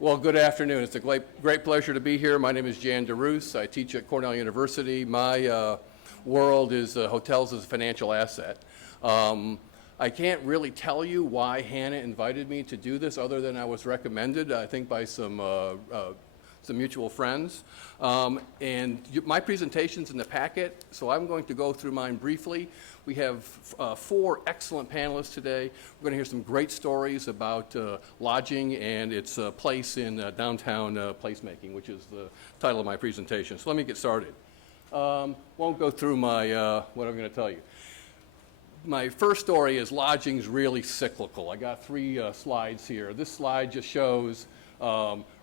Well, good afternoon. It's a great pleasure to be here. My name is Jan DeRoos. I teach at Cornell University. My world is hotels as a financial asset. I can't really tell you why Hannah invited me to do this other than I was recommended, I think, by some mutual friends. My presentation's in the packet, so I'm going to go through mine briefly. We have 4 excellent panelists today. We're going to hear some great stories about lodging and its place in downtown placemaking, which is the title of my presentation. So let me get started. Won't go through my what I'm going to tell you. My first story is lodging's really cyclical. I got 3 slides here. This slide just shows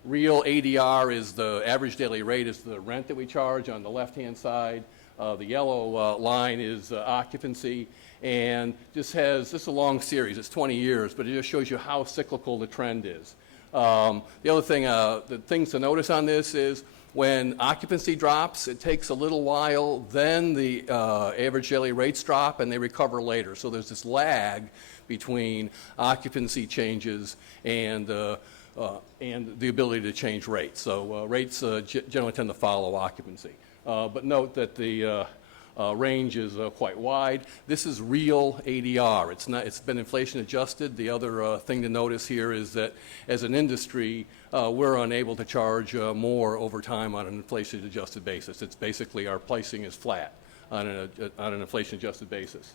real ADR is the average daily rate, is the rent that we charge on the left-hand side. The yellow line is occupancy, and this is a long series. It's 20 years, but it just shows you how cyclical the trend is. The other thing, the things to notice on this is when occupancy drops, it takes a little while, then the average daily rates drop and they recover later. So there's this lag between occupancy changes and the ability to change rates. So rates generally tend to follow occupancy. But note that the range is quite wide. This is real ADR. It's been inflation adjusted. The other thing to notice here is that as an industry, we're unable to charge more over time on an inflation adjusted basis. It's basically our pricing is flat on an inflation adjusted basis.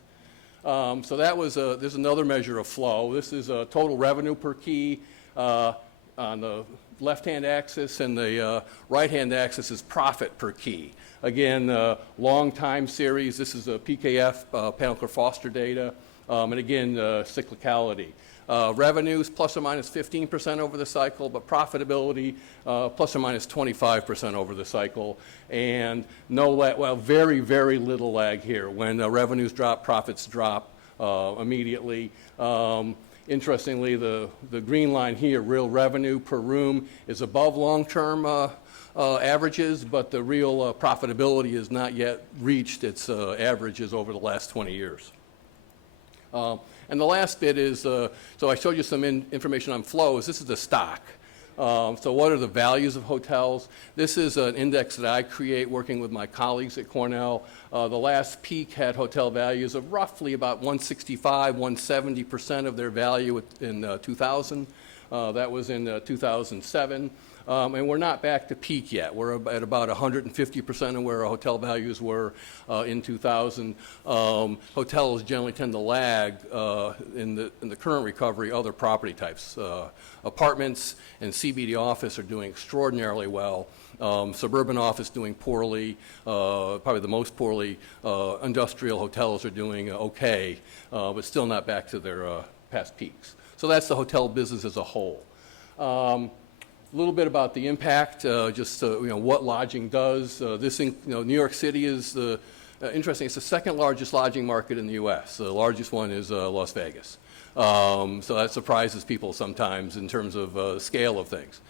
So that was there's another measure of flow. This is total revenue per key on the left-hand axis, and the right-hand axis is profit per key. Again, long time series. This is a PKF, Panelker-Foster data, and again, cyclicality. Revenues plus or minus 15% over the cycle, but profitability plus or minus 25% over the cycle, and very, very little lag here. When revenues drop, profits drop immediately. Interestingly, the green line here, real revenue per room, is above long-term averages, but the real profitability has not yet reached its averages over the last 20 years. And the last bit is, so I showed you some information on flows. This is the stock. So what are the values of hotels? This is an index that I create working with my colleagues at Cornell. The last peak had hotel values of roughly about 165, 170% of their value in 2000. That was in 2007. And we're not back to peak yet. We're at about 150% of where our hotel values were in 2000. Hotels generally tend to lag in the current recovery other property types. Apartments and CBD office are doing extraordinarily well. Suburban office doing poorly, probably the most poorly. Industrial hotels are doing okay, but still not back to their past peaks. So that's the hotel business as a whole. A little bit about the impact, what lodging does. New York City is interesting. It's the second largest lodging market in the U.S. The largest one is Las Vegas. So that surprises people sometimes in terms of scale of things.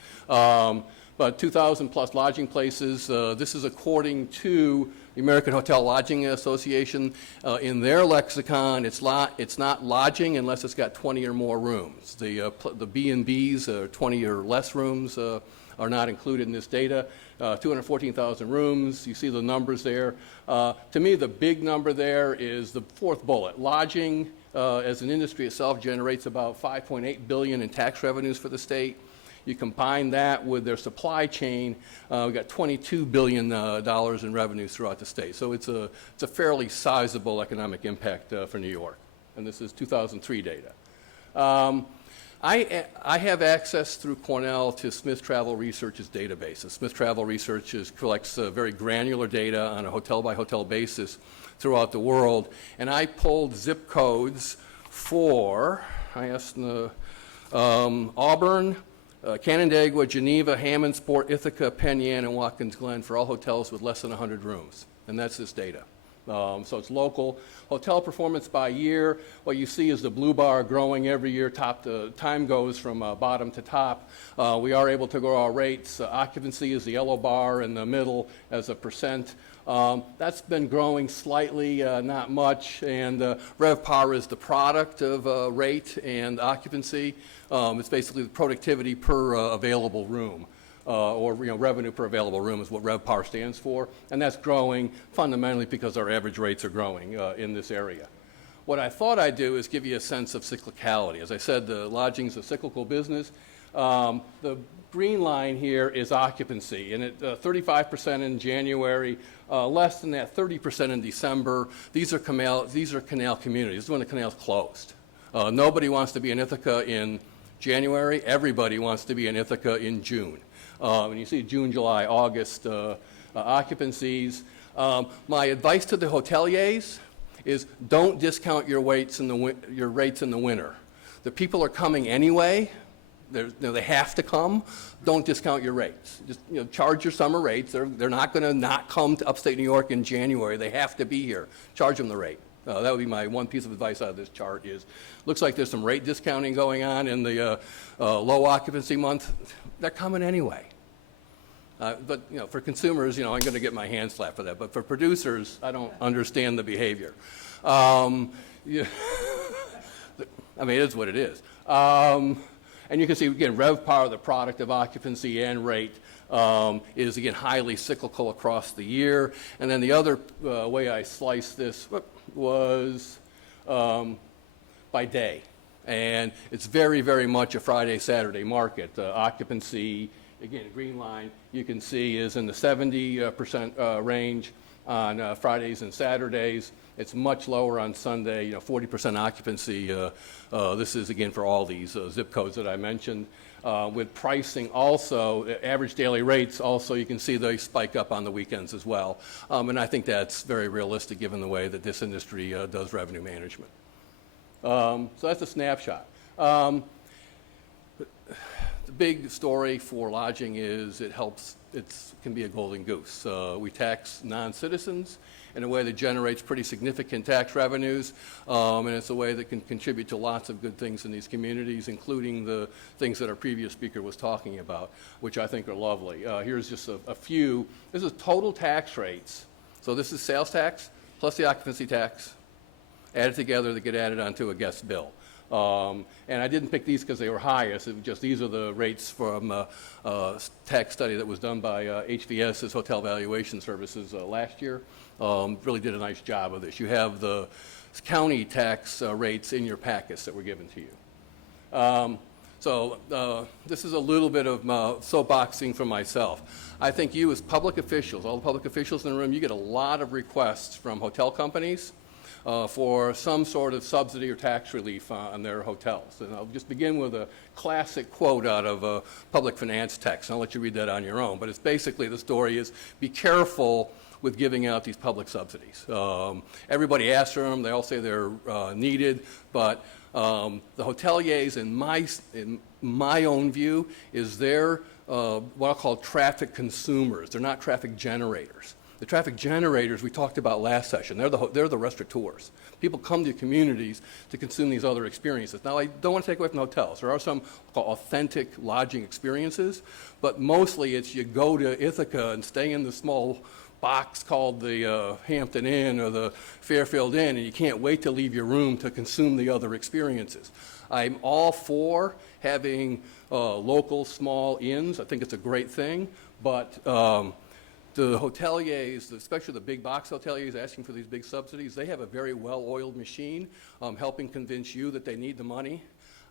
But 2,000 plus lodging places. This is according to the American Hotel Lodging Association. In their lexicon, it's not lodging unless it's got 20 or more rooms. The B&Bs, 20 or less rooms, are not included in this data. 214,000 rooms. You see the numbers there. To me, the big number there is the 4th bullet. Lodging, as an industry itself, generates about $5.8 billion in tax revenues for the state. You combine that with their supply chain, we've got $22 billion in revenues throughout the state. So it's a fairly sizable economic impact for New York. And this is 2003 data. I have access through Cornell to Smith Travel Research's databases. Smith Travel Research collects very granular data on a hotel-by-hotel basis throughout the world. And I pulled zip codes for, I asked Auburn, Canandaigua, Geneva, Hammondsport, Ithaca, Penn Yan, and Watkins Glen for all hotels with less than 100 rooms. And that's this data. So it's local. Hotel performance by year, what you see is the blue bar growing every year. Time goes from bottom to top. We are able to grow our rates. Occupancy is the yellow bar in the middle as a percent. That's been growing slightly, not much, and RevPAR is the product of rate and occupancy. It's basically the productivity per available room. Or revenue per available room is what RevPAR stands for, and that's growing fundamentally because our average rates are growing in this area. What I thought I'd do is give you a sense of cyclicality. As I said, the lodging is a cyclical business. The green line here is occupancy, and at 35% in January, less than that, 30% in December. These are canal communities. This is when the canal's closed. Nobody wants to be in Ithaca in January. Everybody wants to be in Ithaca in June. And you see June, July, August occupancies. My advice to the hoteliers is don't discount your rates in the winter. The people are coming anyway. They have to come. Don't discount your rates. Just charge your summer rates. They're not going to not come to upstate New York in January. They have to be here. Charge them the rate. That would be my one piece of advice out of this chart. Looks like there's some rate discounting going on in the low occupancy month. They're coming anyway. But for consumers, I'm going to get my hand slapped for that. But for producers, I don't understand the behavior. I mean, it is what it is. And you can see, again, RevPAR, the product of occupancy and rate, is, again, highly cyclical across the year. And then the other way I sliced this was by day. And it's very, very much a Friday, Saturday market. Occupancy, again, green line, you can see is in the 70% range on Fridays and Saturdays. It's much lower on Sunday, 40% occupancy. This is, again, for all these zip codes that I mentioned. With pricing also, average daily rates also, you can see they spike up on the weekends as well. And I think that's very realistic given the way that this industry does revenue management. So that's a snapshot. The big story for lodging is it can be a golden goose. We tax non-citizens in a way that generates pretty significant tax revenues, and it's a way that can contribute to lots of good things in these communities, including the things that our previous speaker was talking about, which I think are lovely. Here's just a few. This is total tax rates. So this is sales tax plus the occupancy tax. Added together, they get added onto a guest bill. And I didn't pick these because they were highest. It was just these are the rates from a tax study that was done by HVS's Hotel Valuation Services last year. Really did a nice job of this. You have the county tax rates in your packets that were given to you. So this is a little bit of soapboxing for myself. I think you as public officials, all the public officials in the room, you get a lot of requests from hotel companies for some sort of subsidy or tax relief on their hotels. And I'll just begin with a classic quote out of a public finance text. I'll let you read that on your own. But it's basically, the story is, be careful with giving out these public subsidies. Everybody asks for them. They all say they're needed. But the hoteliers, in my own view, is they're what I'll call traffic consumers. They're not traffic generators. The traffic generators we talked about last session, they're the restaurateurs. People come to communities to consume these other experiences. Now, I don't want to take away from hotels. There are some authentic lodging experiences, but mostly it's you go to Ithaca and stay in the small box called the Hampton Inn or the Fairfield Inn, and you can't wait to leave your room to consume the other experiences. I'm all for having local small inns. I think it's a great thing, but the hoteliers, especially the big box hoteliers asking for these big subsidies, they have a very well-oiled machine helping convince you that they need the money.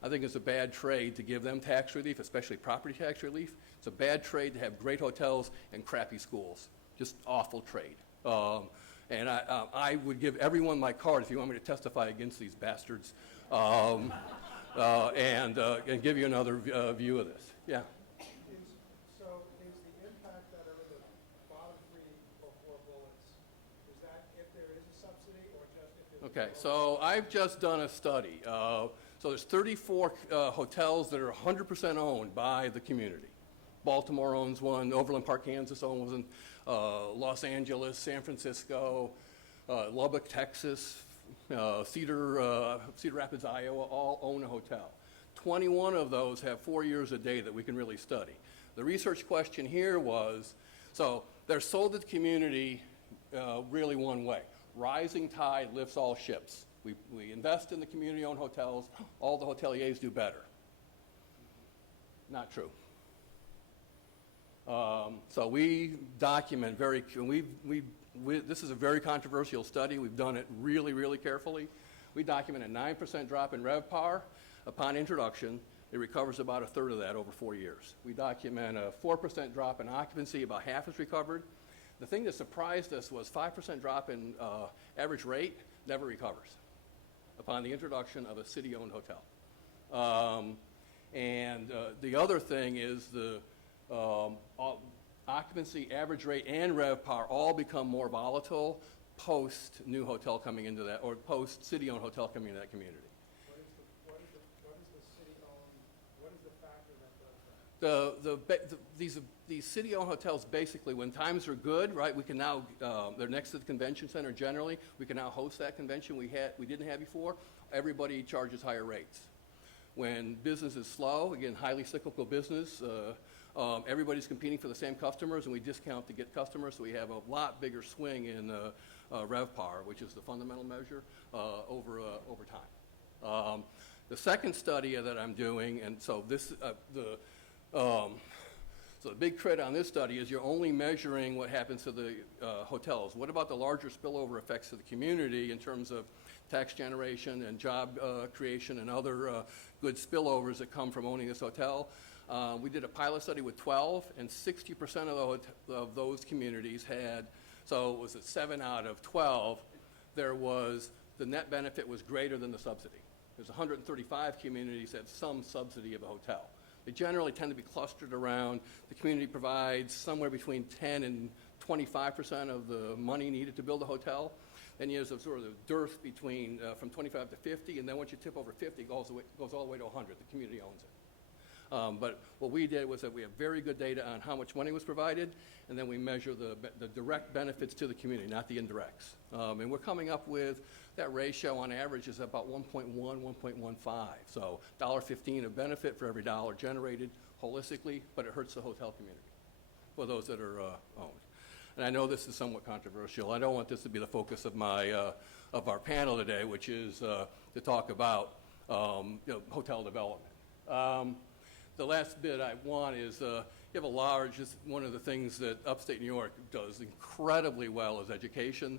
I think it's a bad trade to give them tax relief, especially property tax relief. It's a bad trade to have great hotels and crappy schools. Just awful trade. And I would give everyone my card if you want me to testify against these bastards and give you another view of this. Yeah. Okay, so I've just done a study. So there's 34 hotels that are 100% owned by the community. Baltimore owns one, Overland Park, Kansas owns one, Los Angeles, San Francisco, Lubbock, Texas, Cedar Rapids, Iowa, all own a hotel. 21 of those have 4 years a day that we can really study. The research question here was, so they're sold to the community really one way. Rising tide lifts all ships. We invest in the community-owned hotels, all the hoteliers do better. Not true. So we document this is a very controversial study. We've done it really, really carefully. We document a 9% drop in RevPAR upon introduction. It recovers about a third of that over 4 years. We document a 4% drop in occupancy, about half is recovered. The thing that surprised us was 5% drop in average rate never recovers upon the introduction of a city-owned hotel. The other thing is the occupancy, average rate, and RevPAR all become more volatile post new hotel coming into that, or post city-owned hotel coming into that community. What is the factor that does that? These city-owned hotels, basically, when times are good, right, we can now, they're next to the convention center generally, we can now host that convention we didn't have before. Everybody charges higher rates. When business is slow, again, highly cyclical business, everybody's competing for the same customers, and we discount to get customers, so we have a lot bigger swing in RevPAR, which is the fundamental measure, over time. The second study that I'm doing, and so this, so the big credit on this study is you're only measuring what happens to the hotels. What about the larger spillover effects to the community in terms of tax generation and job creation and other good spillovers that come from owning this hotel? We did a pilot study with 12, and 60% of those communities had, so it was 7 out of 12, the net benefit was greater than the subsidy. There's 135 communities that had some subsidy of a hotel. They generally tend to be clustered around, the community provides somewhere between 10 and 25% of the money needed to build a hotel. Then there's a sort of dearth between, from 25 to 50, and then once you tip over 50, it goes all the way to 100. The community owns it. But what we did was that we have very good data on how much money was provided, and then we measure the direct benefits to the community, not the indirects. And we're coming up with that ratio on average is about 1.1, 1.15. So $1.15 of benefit for every dollar generated holistically, but it hurts the hotel community for those that are owned. And I know this is somewhat controversial. I don't want this to be the focus of our panel today, which is to talk about hotel development. The last bit I want is you have a large, one of the things that upstate New York does incredibly well is education.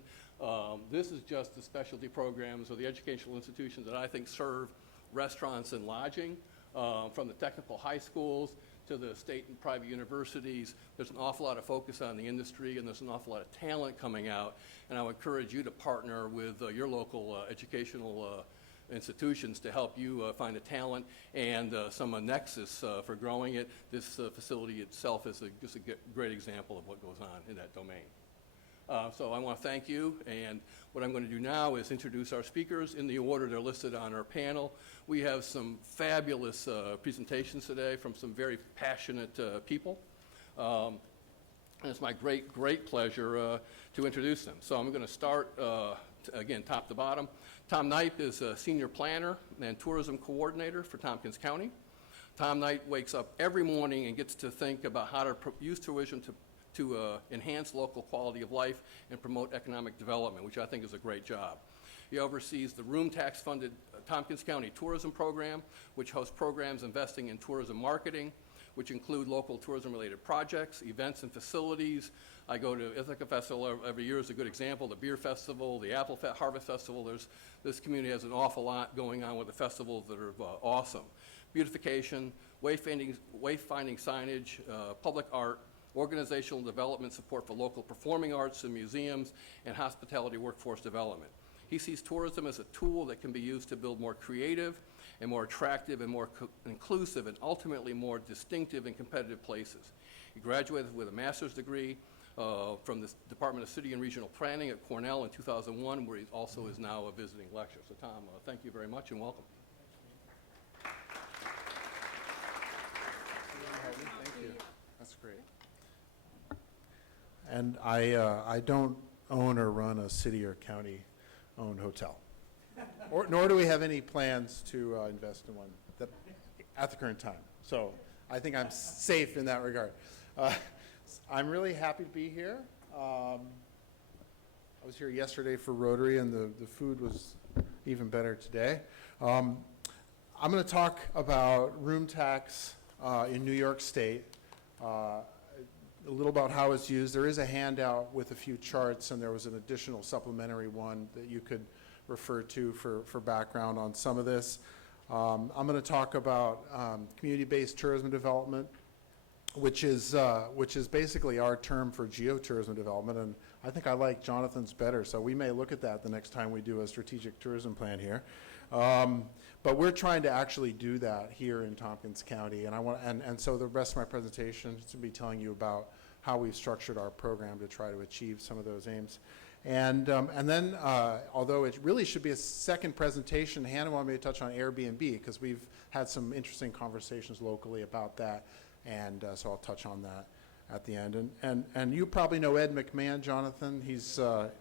This is just the specialty programs or the educational institutions that I think serve restaurants and lodging, from the technical high schools to the state and private universities. There's an awful lot of focus on the industry, and there's an awful lot of talent coming out, and I would encourage you to partner with your local educational institutions to help you find the talent and some nexus for growing it. This facility itself is just a great example of what goes on in that domain. So I want to thank you, and what I'm going to do now is introduce our speakers in the order they're listed on our panel. We have some fabulous presentations today from some very passionate people. And it's my great pleasure to introduce them. So I'm going to start, again, top to bottom. Tom Knipe is a senior planner and tourism coordinator for Tompkins County. Tom Knipe wakes up every morning and gets to think about how to use tourism to enhance local quality of life and promote economic development, which I think is a great job. He oversees the room tax-funded Tompkins County Tourism Program, which hosts programs investing in tourism marketing, which include local tourism-related projects, events, and facilities. I go to Ithaca Festival every year is a good example, the Beer Festival, the Apple Harvest Festival. This community has an awful lot going on with the festivals that are awesome. Beautification, wayfinding signage, public art, organizational development support for local performing arts and museums, and hospitality workforce development. He sees tourism as a tool that can be used to build more creative and more attractive and more inclusive and ultimately more distinctive and competitive places. He graduated with a master's degree from the Department of City and Regional Planning at Cornell in 2001, where he also is now a visiting lecturer. So Tom, thank you very much and welcome. Thank you. That's great. And I don't own or run a city or county-owned hotel. Nor do we have any plans to invest in one at the current time. So I think I'm safe in that regard. I'm really happy to be here. I was here yesterday for Rotary, and the food was even better today. I'm going to talk about room tax in New York State, a little about how it's used. There is a handout with a few charts, and there was an additional supplementary one that you could refer to for background on some of this. I'm going to talk about community-based tourism development, which is basically our term for geotourism development, and I think I like Jonathan's better, so we may look at that the next time we do a strategic tourism plan here. But we're trying to actually do that here in Tompkins County, and so the rest of my presentation is to be telling you about how we've structured our program to try to achieve some of those aims. And then, although it really should be a second presentation, Hannah wanted me to touch on Airbnb, because we've had some interesting conversations locally about that, and so I'll touch on that at the end. And you probably know Ed McMahon, Jonathan.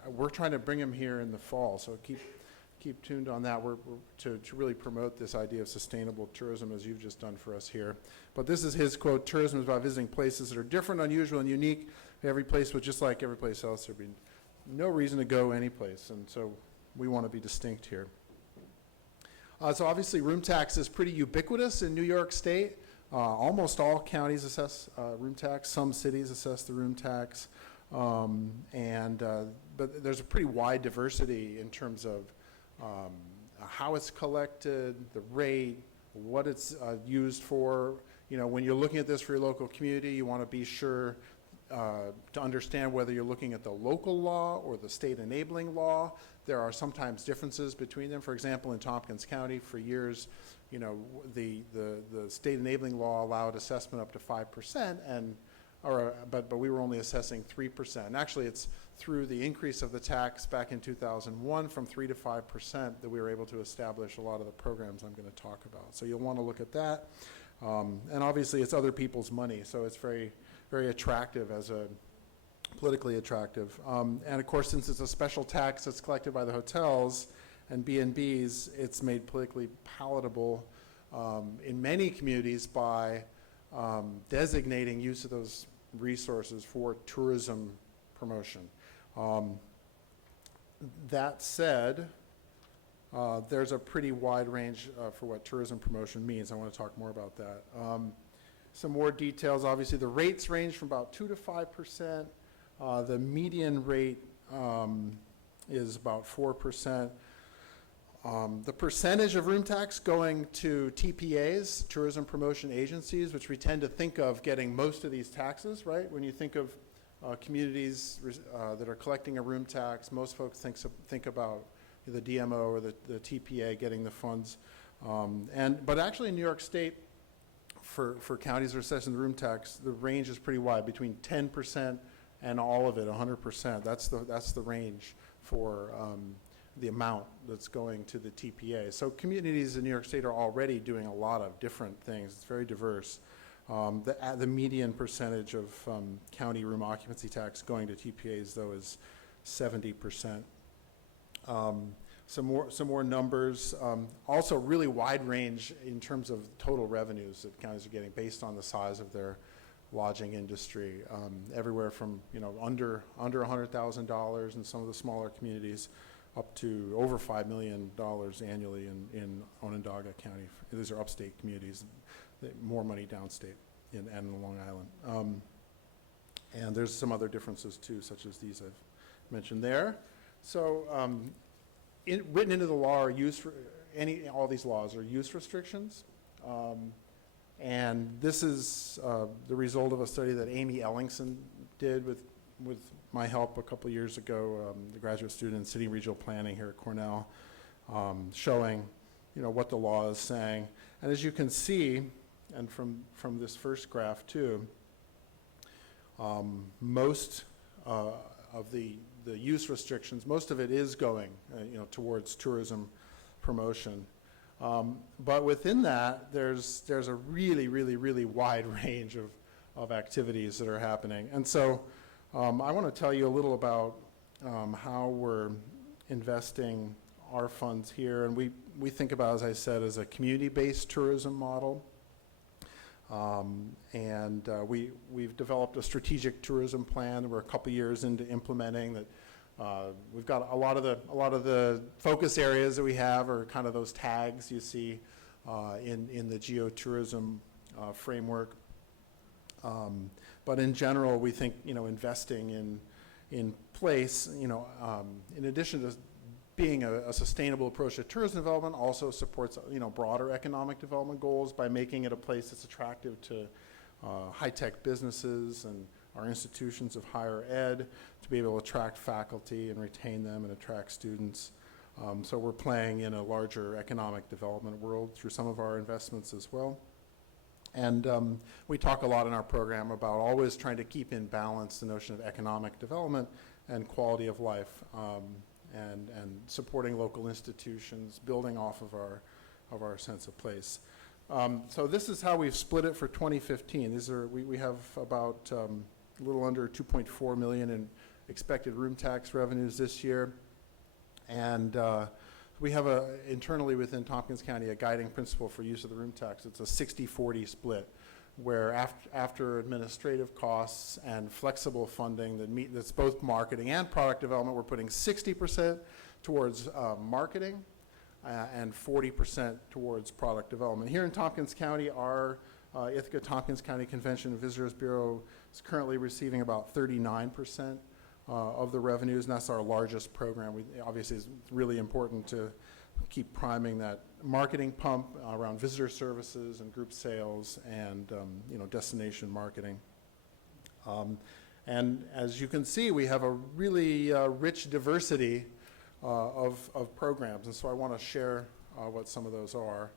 We're trying to bring him here in the fall, so keep tuned on that. We're to really promote this idea of sustainable tourism, as you've just done for us here. But this is his quote: "Tourism is about visiting places that are different, unusual, and unique. Every place was just like every place else. There'd be no reason to go anyplace," and so we want to be distinct here. So obviously room tax is pretty ubiquitous in New York State. Almost all counties assess room tax. Some cities assess the room tax. But there's a pretty wide diversity in terms of how it's collected, the rate, what it's used for. You know, when you're looking at this for your local community, you want to be sure to understand whether you're looking at the local law or the state enabling law. There are sometimes differences between them. For example, in Tompkins County, for years, you know, the state enabling law allowed assessment up to 5%, but we were only assessing 3%. And actually, it's through the increase of the tax back in 2001 from 3 to 5% that we were able to establish a lot of the programs I'm going to talk about. So you'll want to look at that. And obviously, it's other people's money, so it's very, very attractive politically attractive. And of course, since it's a special tax that's collected by the hotels and B&Bs, it's made politically palatable in many communities by designating use of those resources for tourism promotion. That said, there's a pretty wide range for what tourism promotion means. I want to talk more about that. Some more details. Obviously, the rates range from about 2 to 5%. The median rate is about 4%. The percentage of room tax going to TPAs, tourism promotion agencies, which we tend to think of getting most of these taxes, right? When you think of communities that are collecting a room tax, most folks think about the DMO or the TPA getting the funds. But actually in New York State, for counties that are assessing the room tax, the range is pretty wide, between 10% and all of it, 100%. That's the range for the amount that's going to the TPA. So communities in New York State are already doing a lot of different things. It's very diverse. The median percentage of county room occupancy tax going to TPAs, though, is 70%. Some more numbers. Also, really wide range in terms of total revenues that counties are getting based on the size of their lodging industry. Everywhere from under $100,000 in some of the smaller communities, up to over $5 million annually in Onondaga County. These are upstate communities. More money downstate and in Long Island. And there's some other differences too, such as these I've mentioned there. So written into the law are all these laws are use restrictions. And this is the result of a study that Amy Ellingson did with my help a couple years ago, the graduate student in city regional planning here at Cornell, showing what the law is saying. And as you can see, and from this first graph too, most of the use restrictions, most of it is going towards tourism promotion. But within that, there's a really, really, really wide range of activities that are happening. And so I want to tell you a little about how we're investing our funds here. And we think about, as I said, as a community-based tourism model. We've developed a strategic tourism plan that we're a couple years into implementing. That we've got a lot of the focus areas that we have are kind of those tags you see in the geotourism framework. But in general, we think investing in place, in addition to being a sustainable approach to tourism development, also supports broader economic development goals by making it a place that's attractive to high-tech businesses and our institutions of higher ed, to be able to attract faculty and retain them and attract students. So we're playing in a larger economic development world through some of our investments as well. And we talk a lot in our program about always trying to keep in balance the notion of economic development and quality of life, and supporting local institutions, building off of our sense of place. So this is how we've split it for 2015. We have about a little under 2.4 million in expected room tax revenues this year. And we have internally within Tompkins County a guiding principle for use of the room tax. It's a 60-40 split, where after administrative costs and flexible funding that's both marketing and product development, we're putting 60% towards marketing and 40% towards product development. Here in Tompkins County, our Ithaca Tompkins County Convention and Visitors Bureau is currently receiving about 39% of the revenues, and that's our largest program. Obviously, it's really important to keep priming that marketing pump around visitor services and group sales and destination marketing. And as you can see, we have a really rich diversity of programs, and so I want to share what some of those are.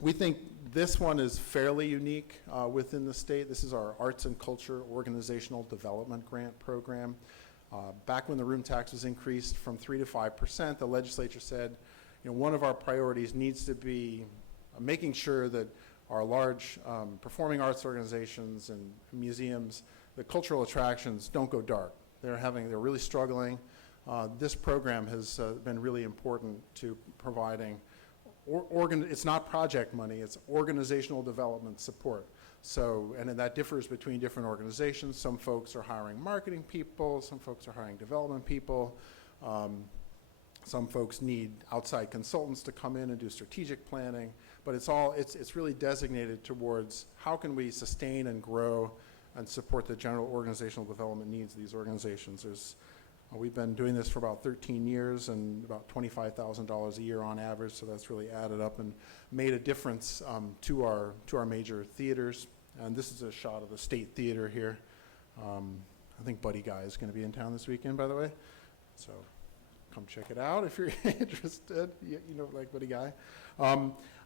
We think this one is fairly unique within the state. This is our Arts and Culture Organizational Development Grant Program. Back when the room tax was increased from 3% to 5%, the legislature said, one of our priorities needs to be making sure that our large performing arts organizations and museums, the cultural attractions, don't go dark. They're really struggling. This program has been really important to providing it's not project money, it's organizational development support. So, and that differs between different organizations. Some folks are hiring marketing people, some folks are hiring development people. Some folks need outside consultants to come in and do strategic planning, but it's really designated towards how can we sustain and grow and support the general organizational development needs of these organizations. We've been doing this for about 13 years and about $25,000 a year on average, so that's really added up and made a difference to our major theaters. And this is a shot of the State Theater here. I think Buddy Guy is going to be in town this weekend, by the way, so come check it out if you're interested. You like Buddy Guy.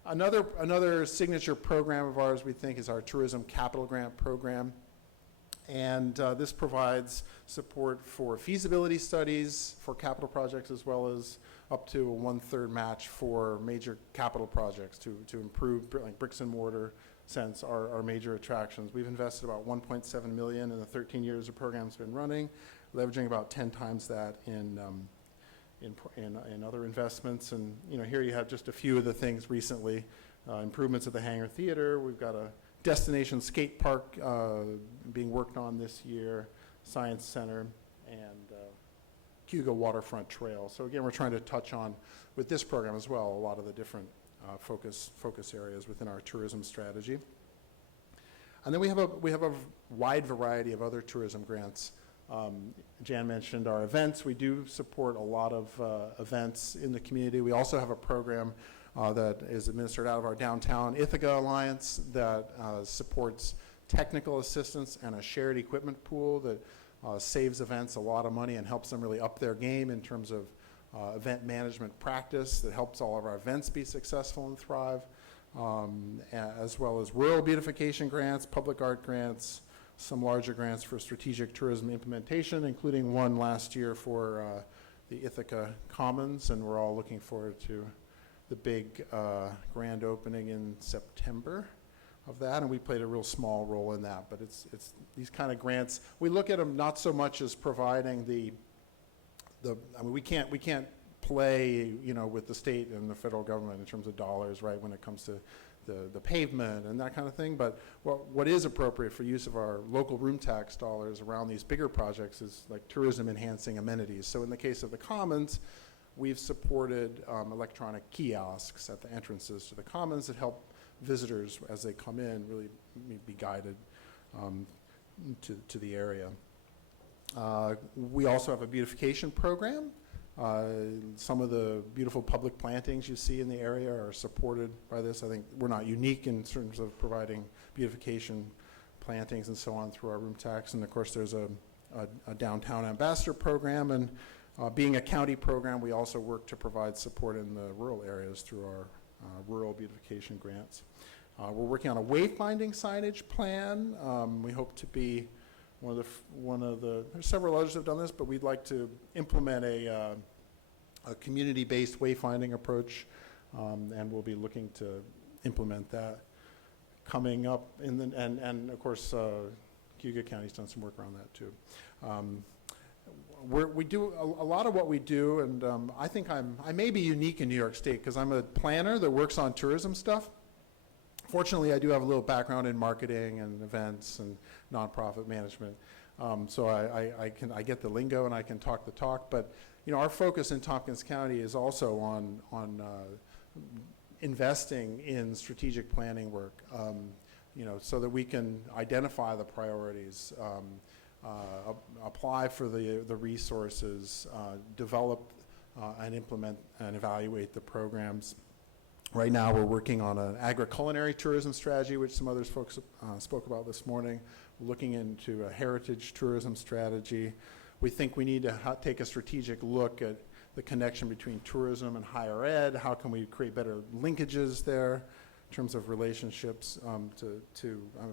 Another signature program of ours, we think, is our Tourism Capital Grant Program. And this provides support for feasibility studies for capital projects, as well as up to a 1/3 match for major capital projects to improve, like bricks and mortar sense, our major attractions. We've invested about $1.7 million in the 13 years the program's been running, leveraging about 10 times that in other investments. And here you have just a few of the things recently. Improvements at the Hangar Theater. We've got a destination skate park being worked on this year, Science Center, and Cuga Waterfront Trail. So again, we're trying to touch on, with this program as well, a lot of the different focus areas within our tourism strategy. And then we have a wide variety of other tourism grants. Jan mentioned our events. We do support a lot of events in the community. We also have a program that is administered out of our Downtown Ithaca Alliance that supports technical assistance and a shared equipment pool that saves events a lot of money and helps them really up their game in terms of event management practice that helps all of our events be successful and thrive, as well as rural beautification grants, public art grants, some larger grants for strategic tourism implementation, including one last year for the Ithaca Commons, and we're all looking forward to the big grand opening in September, of that, and we played a real small role in that. But it's these kind of grants. We look at them not so much as providing I mean, we can't play, with the state and the federal government in terms of dollars, right, when it comes to the pavement and that kind of thing. But what is appropriate for use of our local room tax dollars around these bigger projects is like tourism enhancing amenities. So in the case of the Commons, we've supported electronic kiosks at the entrances to the Commons that help visitors as they come in really be guided to the area. We also have a beautification program. Some of the beautiful public plantings you see in the area are supported by this. I think we're not unique in terms of providing beautification plantings and so on through our room tax. And of course, there's a downtown ambassador program, and being a county program, we also work to provide support in the rural areas through our rural beautification grants. We're working on a wayfinding signage plan. We hope to be there's several others that have done this, but we'd like to implement a community-based wayfinding approach, and we'll be looking to implement that coming up and of course, Cayuga County's done some work around that too. We do a lot of what we do, and I think I may be unique in New York State because I'm a planner that works on tourism stuff. Fortunately, I do have a little background in marketing and events and nonprofit management, so I get the lingo and I can talk the talk. But our focus in Tompkins County is also on investing in strategic planning work, so that we can identify the priorities, apply for the resources, develop and implement and evaluate the programs. Right now, we're working on an agri-culinary tourism strategy, which some others folks spoke about this morning. We're looking into a heritage tourism strategy. We think we need to take a strategic look at the connection between tourism and higher ed. How can we create better linkages there in terms of relationships?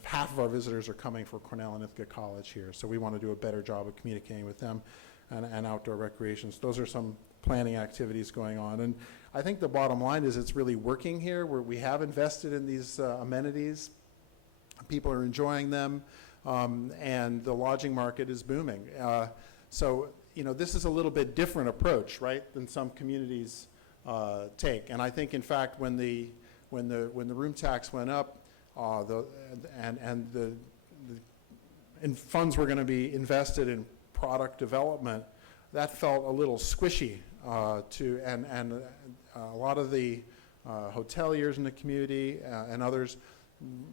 Half of our visitors are coming for Cornell and Ithaca College here, so we want to do a better job of communicating with them and outdoor recreations. Those are some planning activities going on. And I think the bottom line is it's really working here, where we have invested in these amenities. People are enjoying them, and the lodging market is booming. So this is a little bit different approach, right, than some communities take. And I think, in fact, when the room tax went up, and funds were going to be invested in product development, that felt a little squishy and a lot of the hoteliers in the community and others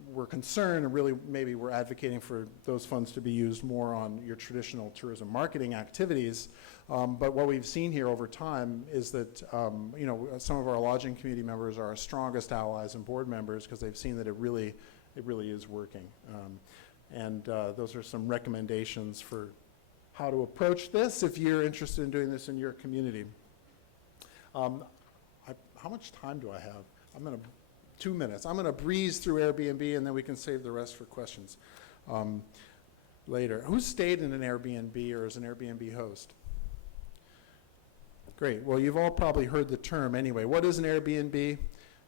were concerned and really maybe were advocating for those funds to be used more on your traditional tourism marketing activities. But what we've seen here over time is that some of our lodging community members are our strongest allies and board members because they've seen that it really is working. Those are some recommendations for how to approach this if you're interested in doing this in your community. How much time do I have? 2 minutes. I'm going to breeze through Airbnb, and then we can save the rest for questions later. Who stayed in an Airbnb or is an Airbnb host? Great. Well, you've all probably heard the term anyway. What is an Airbnb?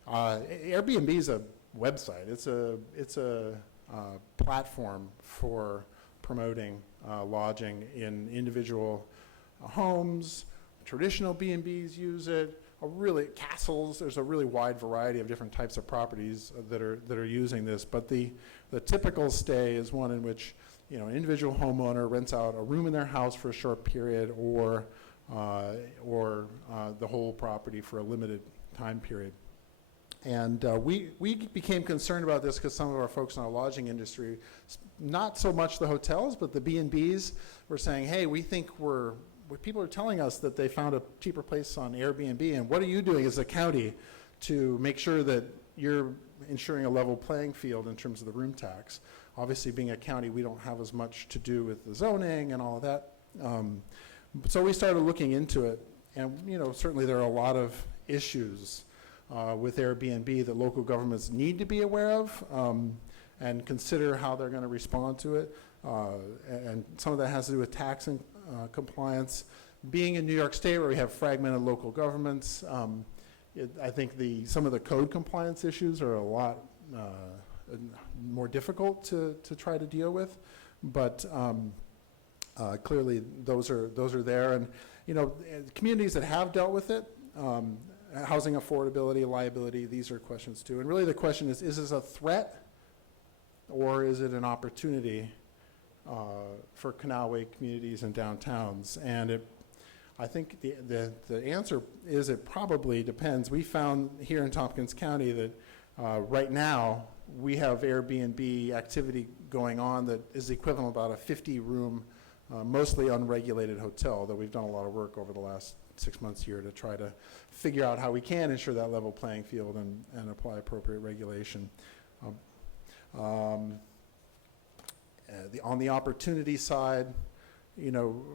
Airbnb is a website. It's a platform for promoting lodging in individual homes. Traditional B&Bs use it. Castles, there's a really wide variety of different types of properties that are using this, but the typical stay is one in which an individual homeowner rents out a room in their house for a short period or the whole property for a limited time period. And we became concerned about this because some of our folks in our lodging industry, not so much the hotels, but the B&Bs, were saying, hey, we think people are telling us that they found a cheaper place on Airbnb, and what are you doing as a county to make sure that you're ensuring a level playing field in terms of the room tax? Obviously, being a county, we don't have as much to do with the zoning and all of that. So we started looking into it, and certainly there are a lot of issues with Airbnb that local governments need to be aware of and consider how they're going to respond to it. And some of that has to do with tax and compliance. Being in New York State, where we have fragmented local governments, I think some of the code compliance issues are a lot more difficult to try to deal with, but clearly those are there. And communities that have dealt with it, housing affordability, liability, these are questions too. And really the question is this a threat or is it an opportunity for Canalway communities and downtowns? And I think the answer is it probably depends. We found here in Tompkins County that right now we have Airbnb activity going on that is equivalent about a 50-room, mostly unregulated hotel that we've done a lot of work over the last 6 months here to try to figure out how we can ensure that level playing field and apply appropriate regulation. On the opportunity side,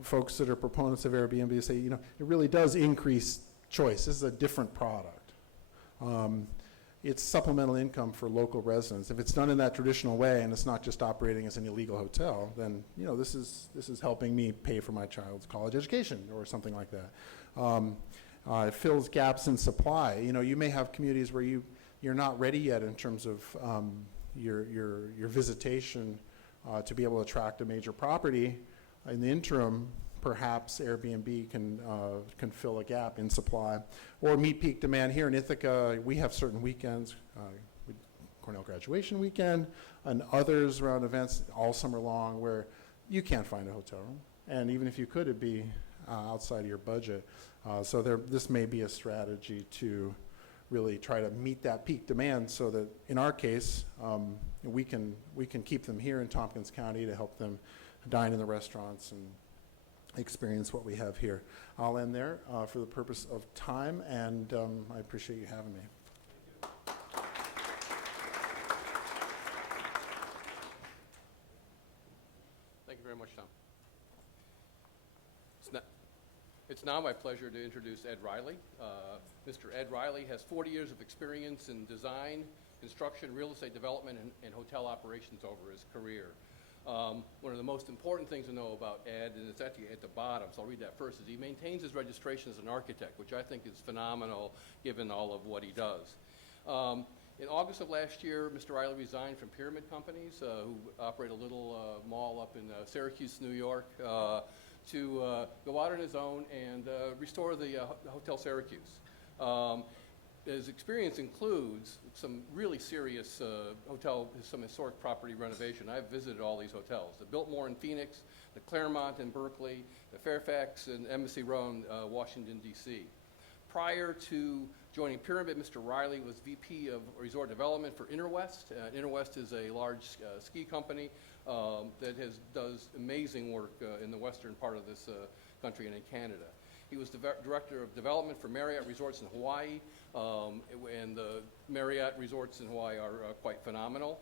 folks that are proponents of Airbnb say, it really does increase choice. This is a different product. It's supplemental income for local residents. If it's done in that traditional way and it's not just operating as an illegal hotel, then this is helping me pay for my child's college education or something like that. It fills gaps in supply. You may have communities where you're not ready yet in terms of your visitation to be able to attract a major property. In the interim, perhaps Airbnb can fill a gap in supply or meet peak demand. Here in Ithaca, we have certain weekends, Cornell graduation weekend and others around events all summer long where you can't find a hotel room. And even if you could, it'd be outside of your budget. So this may be a strategy to really try to meet that peak demand so that in our case, we can keep them here in Tompkins County to help them dine in the restaurants and experience what we have here. I'll end there for the purpose of time, and I appreciate you having me. Thank you very much, Tom. It's now my pleasure to introduce Ed Riley. Mr. Ed Riley has 40 years of experience in design, construction, real estate development, and hotel operations over his career. One of the most important things to know about Ed, and it's actually at the bottom, so I'll read that first, is he maintains his registration as an architect, which I think is phenomenal given all of what he does. In August of last year, Mr. Riley resigned from Pyramid Companies, who operate a little mall up in Syracuse, New York, to go out on his own and restore the Hotel Syracuse. His experience includes some really serious some historic property renovation. I've visited all these hotels. The Biltmore in Phoenix, the Claremont in Berkeley, the Fairfax and Embassy Row in Washington, D.C. Prior to joining Pyramid, Mr. Riley was VP of Resort Development for Interwest. Interwest is a large ski company that does amazing work in the western part of this country and in Canada. He was the Director of Development for Marriott Resorts in Hawaii, and the Marriott Resorts in Hawaii are quite phenomenal.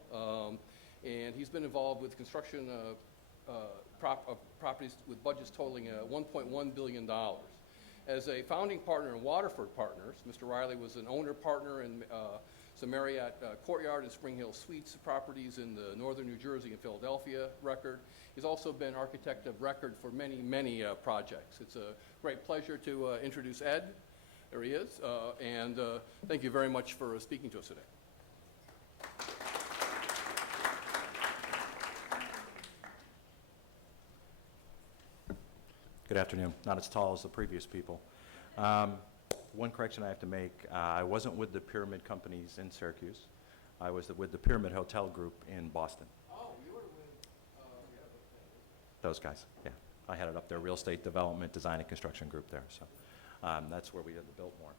And he's been involved with construction properties with budgets totaling $1.1 billion. As a founding partner in Waterford Partners, Mr. Riley was an owner partner in some Marriott Courtyard and Spring Hill Suites properties in the northern New Jersey and Philadelphia record. He's also been architect of record for many, many projects. It's a great pleasure to introduce Ed. There he is. And thank you very much for speaking to us today. Good afternoon. Not as tall as the previous people. One correction I have to make. I wasn't with the Pyramid Companies in Syracuse. I was with the Pyramid Hotel Group in Boston. Oh, you were with Those guys, yeah. I headed up their real estate development, design, and construction group there. So that's where we did the Biltmore.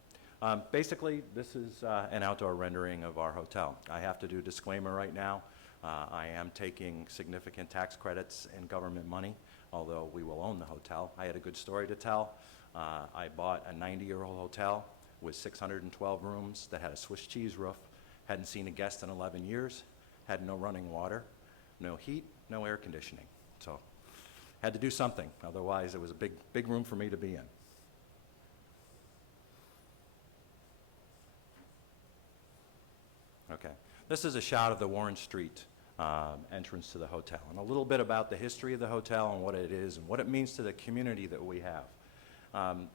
Basically, this is an outdoor rendering of our hotel. I have to do a disclaimer right now. I am taking significant tax credits and government money, although we will own the hotel. I had a good story to tell. I bought a 90-year-old hotel with 612 rooms that had a Swiss cheese roof, hadn't seen a guest in 11 years, had no running water, no heat, no air conditioning. So had to do something, otherwise it was a big room for me to be in. Okay, this is a shot of the Warren Street entrance to the hotel, and a little bit about the history of the hotel and what it is and what it means to the community that we have.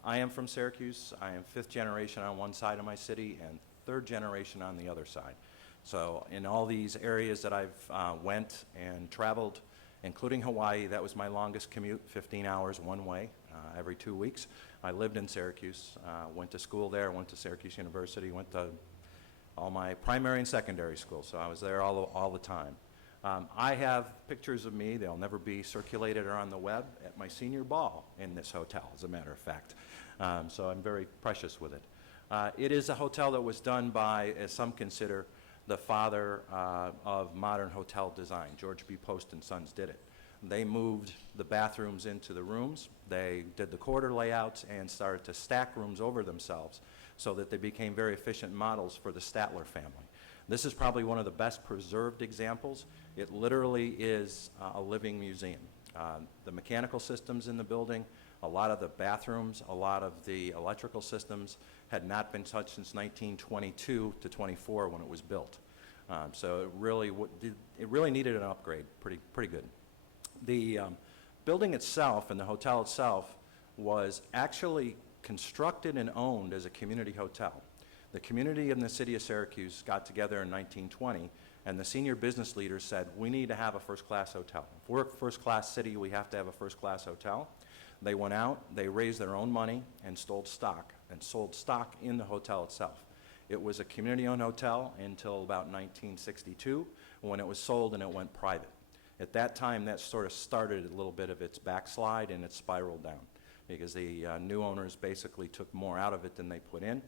I am from Syracuse. I am 5th generation on one side of my city and 3rd generation on the other side. So in all these areas that I've went and traveled, including Hawaii, that was my longest commute, 15 hours one way every 2 weeks. I lived in Syracuse, went to school there, went to Syracuse University, went to all my primary and secondary school, so I was there all the time. I have pictures of me, they'll never be circulated or on the web, at my senior ball in this hotel, as a matter of fact. So I'm very precious with it. It is a hotel that was done by, as some consider, the father of modern hotel design. George B. Post and Sons did it. They moved the bathrooms into the rooms. They did the corridor layouts and started to stack rooms over themselves so that they became very efficient models for the Statler family. This is probably one of the best preserved examples. It literally is a living museum. The mechanical systems in the building, a lot of the bathrooms, a lot of the electrical systems had not been touched since 1922 to 24 when it was built. So it really needed an upgrade, pretty good. The building itself and the hotel itself was actually constructed and owned as a community hotel. The community in the city of Syracuse got together in 1920, and the senior business leaders said, we need to have a first-class hotel. If we're a first-class city, we have to have a first-class hotel. They went out, they raised their own money and sold stock in the hotel itself. It was a community-owned hotel until about 1962, when it was sold and it went private. At that time, that sort of started a little bit of its backslide, and it spiraled down because the new owners basically took more out of it than they put in.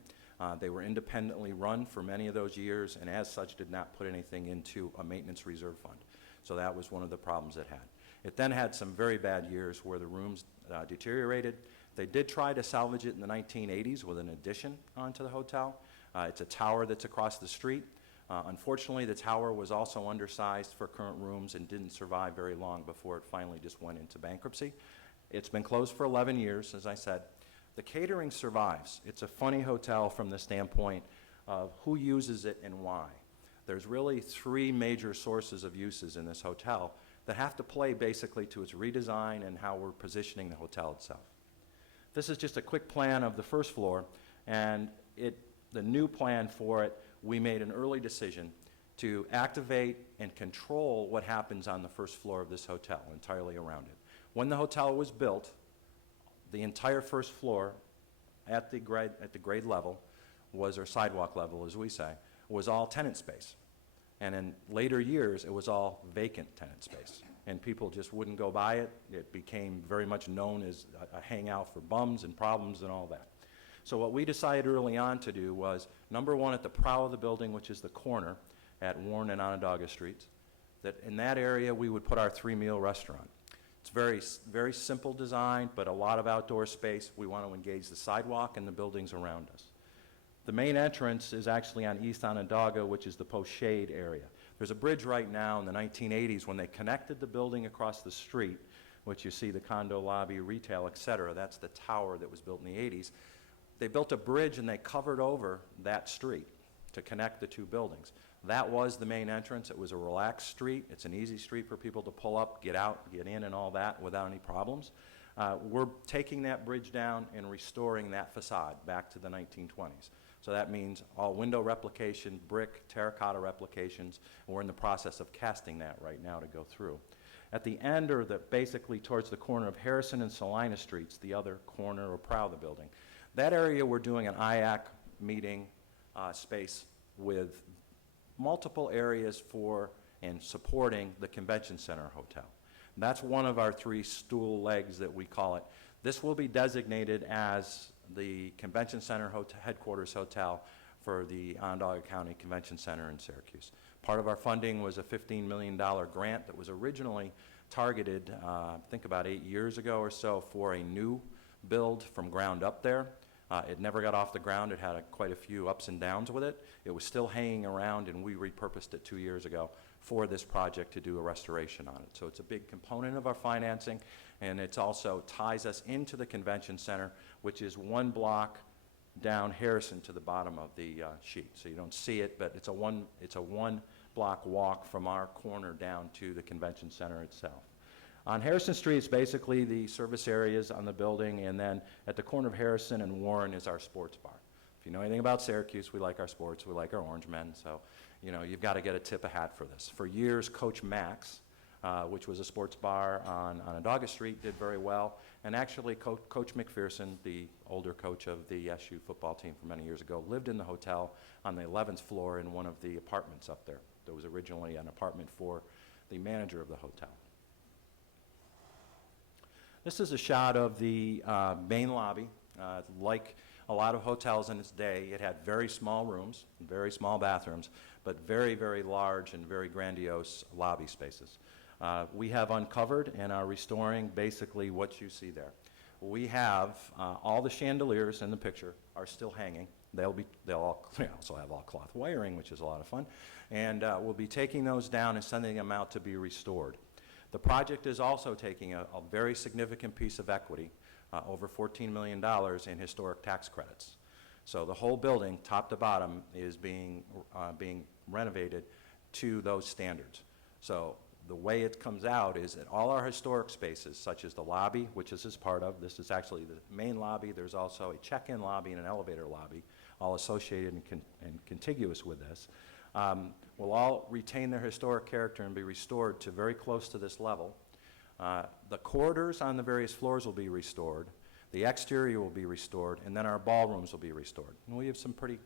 They were independently run for many of those years, and as such did not put anything into a maintenance reserve fund. So that was one of the problems it had. It then had some very bad years where the rooms deteriorated. They did try to salvage it in the 1980s with an addition onto the hotel. It's a tower that's across the street. Unfortunately, the tower was also undersized for current rooms and didn't survive very long before it finally just went into bankruptcy. It's been closed for 11 years, as I said. The catering survives. It's a funny hotel from the standpoint of who uses it and why. There's really three major sources of uses in this hotel that have to play basically to its redesign and how we're positioning the hotel itself. This is just a quick plan of the first floor, and the new plan for it, we made an early decision to activate and control what happens on the first floor of this hotel, entirely around it. When the hotel was built, the entire first floor at the grade level was, or sidewalk level as we say, was all tenant space. And in later years, it was all vacant tenant space. And people just wouldn't go by it. It became very much known as a hangout for bums and problems and all that. So what we decided early on to do was, number one, at the prow of the building, which is the corner at Warren and Onondaga Streets, that in that area we would put our three-meal restaurant. It's very simple design, but a lot of outdoor space. We want to engage the sidewalk and the buildings around us. The main entrance is actually on East Onondaga, which is the post-shade area. There's a bridge right now in the 1980s when they connected the building across the street, which you see the condo lobby, retail, et cetera. That's the tower that was built in the 80s. They built a bridge and they covered over that street to connect the two buildings. That was the main entrance. It was a relaxed street. It's an easy street for people to pull up, get out, get in and all that without any problems. We're taking that bridge down and restoring that facade back to the 1920s. So that means all window replication, brick, terracotta replications, and we're in the process of casting that right now to go through. At the end, or basically towards the corner of Harrison and Salina Streets, the other corner or prow of the building, that area we're doing an IAC meeting space with multiple areas for and supporting the Convention Center Hotel. That's one of our three stool legs that we call it. This will be designated as the Convention Center Headquarters Hotel for the Onondaga County Convention Center in Syracuse. Part of our funding was a $15 million grant that was originally targeted, I think about 8 years ago or so, for a new build from ground up there. It never got off the ground. It had quite a few ups and downs with it. It was still hanging around, and we repurposed it 2 years ago for this project to do a restoration on it. So it's a big component of our financing, and it also ties us into the Convention Center, which is one block down Harrison to the bottom of the sheet. So you don't see it, but it's a one block walk from our corner down to the Convention Center itself. On Harrison Street, it's basically the service areas on the building, and then at the corner of Harrison and Warren is our sports bar. If you know anything about Syracuse, we like our sports, we like our Orange Men, so you know, you've got to get a tip of hat for this. For years, Coach Max, which was a sports bar on Onondaga Street, did very well. And actually, Coach McPherson, the older coach of the SU football team from many years ago, lived in the hotel on the 11th floor in one of the apartments up there. There was originally an apartment for the manager of the hotel. This is a shot of the main lobby. Like a lot of hotels in its day, it had very small rooms, very small bathrooms, but very, very large and very grandiose lobby spaces. We have uncovered and are restoring basically what you see there. We have all the chandeliers in the picture are still hanging. They also have all cloth wiring, which is a lot of fun. And we'll be taking those down and sending them out to be restored. The project is also taking a very significant piece of equity, over $14 million in historic tax credits. So the whole building, top to bottom, is being renovated to those standards. So the way it comes out is that all our historic spaces, such as the lobby, which this is part of, this is actually the main lobby, there's also a check-in lobby and an elevator lobby, all associated and contiguous with this, will all retain their historic character and be restored to very close to this level. The corridors on the various floors will be restored. The exterior will be restored, and then our ballrooms will be restored. And we have some pretty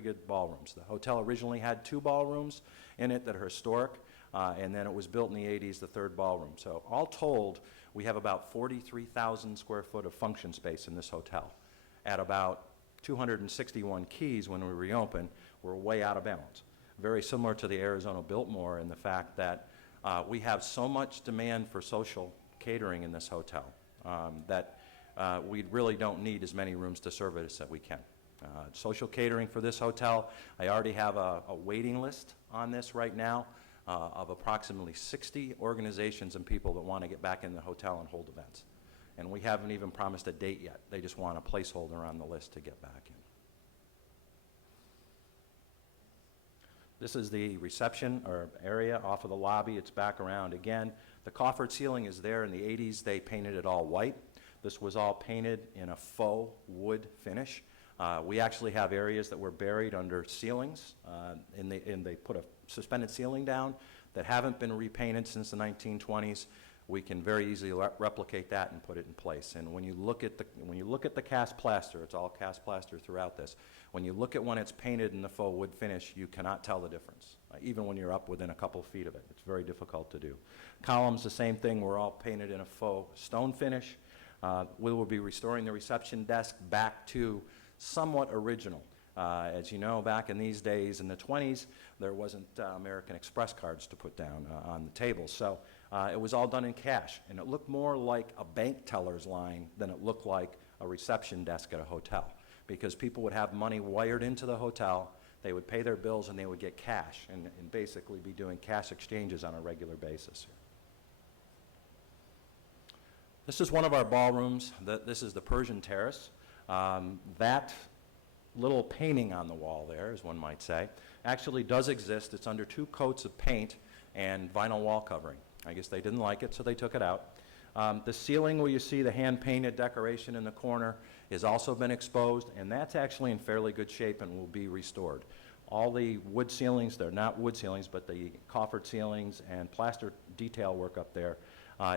good ballrooms. The hotel originally had 2 ballrooms in it that are historic, and then it was built in the 80s, the 3rd ballroom. So all told, we have about 43,000 square foot of function space in this hotel. At about 261 keys when we reopen, we're way out of balance. Very similar to the Arizona Biltmore in the fact that we have so much demand for social catering in this hotel that we really don't need as many rooms to service as we can. Social catering for this hotel, I already have a waiting list on this right now of approximately 60 organizations and people that want to get back in the hotel and hold events. And we haven't even promised a date yet. They just want a placeholder on the list to get back in. This is the reception or area off of the lobby. It's back around again. The coffered ceiling is there. In the 80s, they painted it all white. This was all painted in a faux wood finish. We actually have areas that were buried under ceilings, and they put a suspended ceiling down that haven't been repainted since the 1920s. We can very easily replicate that and put it in place. And when you look at the cast plaster, it's all cast plaster throughout this. When you look at when it's painted in the faux wood finish, you cannot tell the difference, even when you're up within a couple feet of it. It's very difficult to do. Columns, the same thing. We're all painted in a faux stone finish. We will be restoring the reception desk back to somewhat original. As you know, back in these days, in the 20s, there wasn't American Express cards to put down on the table. So it was all done in cash, and it looked more like a bank teller's line than it looked like a reception desk at a hotel, because people would have money wired into the hotel, they would pay their bills, and they would get cash, and basically be doing cash exchanges on a regular basis. This is one of our ballrooms. This is the Persian Terrace. That little painting on the wall there, as one might say, actually does exist. It's under 2 coats of paint and vinyl wall covering. I guess they didn't like it, so they took it out. The ceiling where you see the hand-painted decoration in the corner has also been exposed, and that's actually in fairly good shape and will be restored. All the wood ceilings, they're not wood ceilings, but the coffered ceilings and plaster detail work up there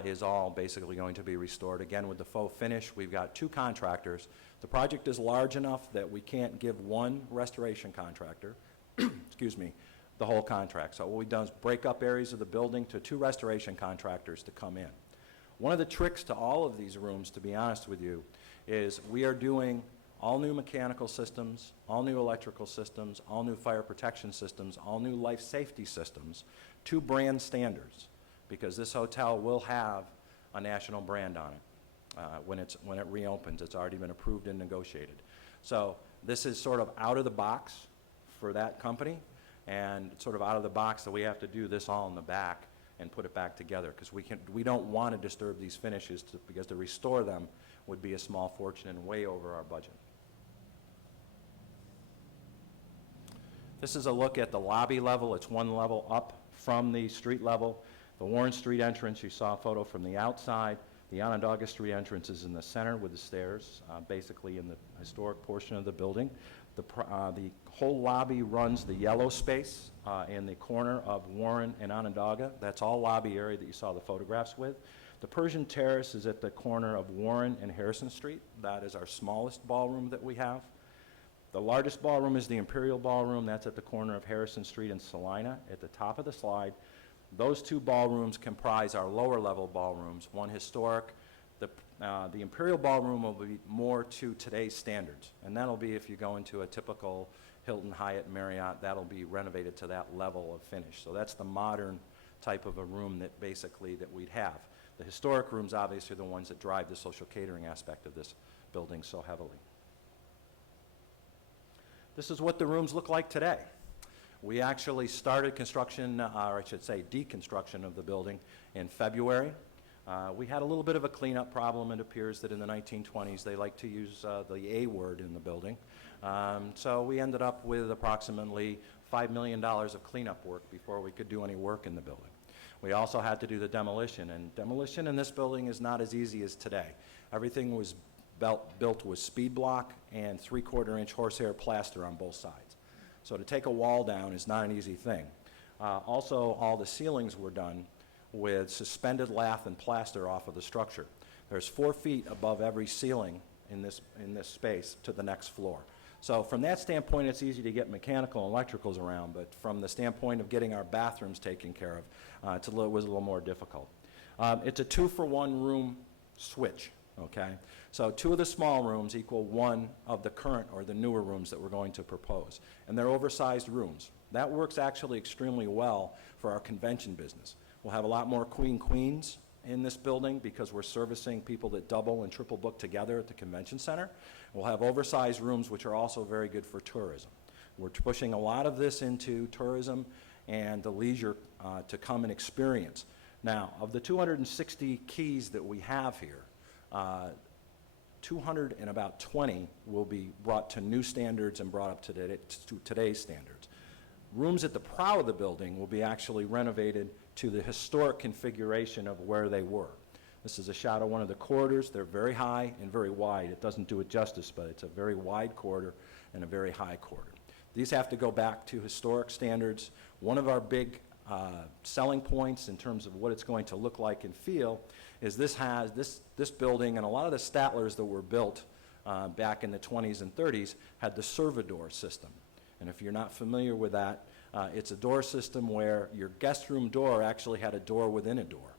is all basically going to be restored. Again, with the faux finish, we've got 2 contractors. The project is large enough that we can't give one restoration contractor, excuse me, the whole contract. So what we've done is break up areas of the building to 2 restoration contractors to come in. One of the tricks to all of these rooms, to be honest with you, is we are doing all new mechanical systems, all new electrical systems, all new fire protection systems, all new life safety systems to brand standards, because this hotel will have a national brand on it. When it reopens, it's already been approved and negotiated. So this is sort of out of the box for that company, and it's sort of out of the box that we have to do this all in the back and put it back together, because we don't want to disturb these finishes because to restore them would be a small fortune and way over our budget. This is a look at the lobby level. It's 1 level up from the street level. The Warren Street entrance, you saw a photo from the outside. The Onondaga Street entrance is in the center with the stairs, basically in the historic portion of the building. The whole lobby runs the yellow space in the corner of Warren and Onondaga. That's all lobby area that you saw the photographs with. The Persian Terrace is at the corner of Warren and Harrison Street. That is our smallest ballroom that we have. The largest ballroom is the Imperial Ballroom. That's at the corner of Harrison Street and Salina. At the top of the slide, those two ballrooms comprise our lower level ballrooms, one historic. The Imperial Ballroom will be more to today's standards, and that'll be if you go into a typical Hilton, Hyatt, Marriott, that'll be renovated to that level of finish. So that's the modern type of a room that basically that we'd have. The historic rooms obviously are the ones that drive the social catering aspect of this building so heavily. This is what the rooms look like today. We actually started construction, or I should say deconstruction of the building in February. We had a little bit of a cleanup problem. It appears that in the 1920s they like to use the A word in the building. So we ended up with approximately $5 million of cleanup work before we could do any work in the building. We also had to do the demolition, and demolition in this building is not as easy as today. Everything was built with speed block and 3/4-inch horsehair plaster on both sides. So to take a wall down is not an easy thing. Also, all the ceilings were done with suspended lath and plaster off of the structure. There's 4 feet above every ceiling in this space to the next floor. So from that standpoint, it's easy to get mechanical and electricals around, but from the standpoint of getting our bathrooms taken care of, it was a little more difficult. It's a 2-for-1 room switch, okay? So 2 of the small rooms equal 1 of the current or the newer rooms that we're going to propose. And they're oversized rooms. That works actually extremely well for our convention business. We'll have a lot more queens in this building because we're servicing people that double and triple book together at the convention center. We'll have oversized rooms, which are also very good for tourism. We're pushing a lot of this into tourism and the leisure to come and experience. Now, of the 260 keys that we have here, 220 will be brought to new standards and brought up to today's standards. Rooms at the prow of the building will be actually renovated to the historic configuration of where they were. This is a shot of one of the corridors. They're very high and very wide. It doesn't do it justice, but it's a very wide corridor and a very high corridor. These have to go back to historic standards. One of our big selling points in terms of what it's going to look like and feel is this building, and a lot of the Statlers that were built back in the 20s and 30s had the servador system. And if you're not familiar with that, it's a door system where your guest room door actually had a door within a door.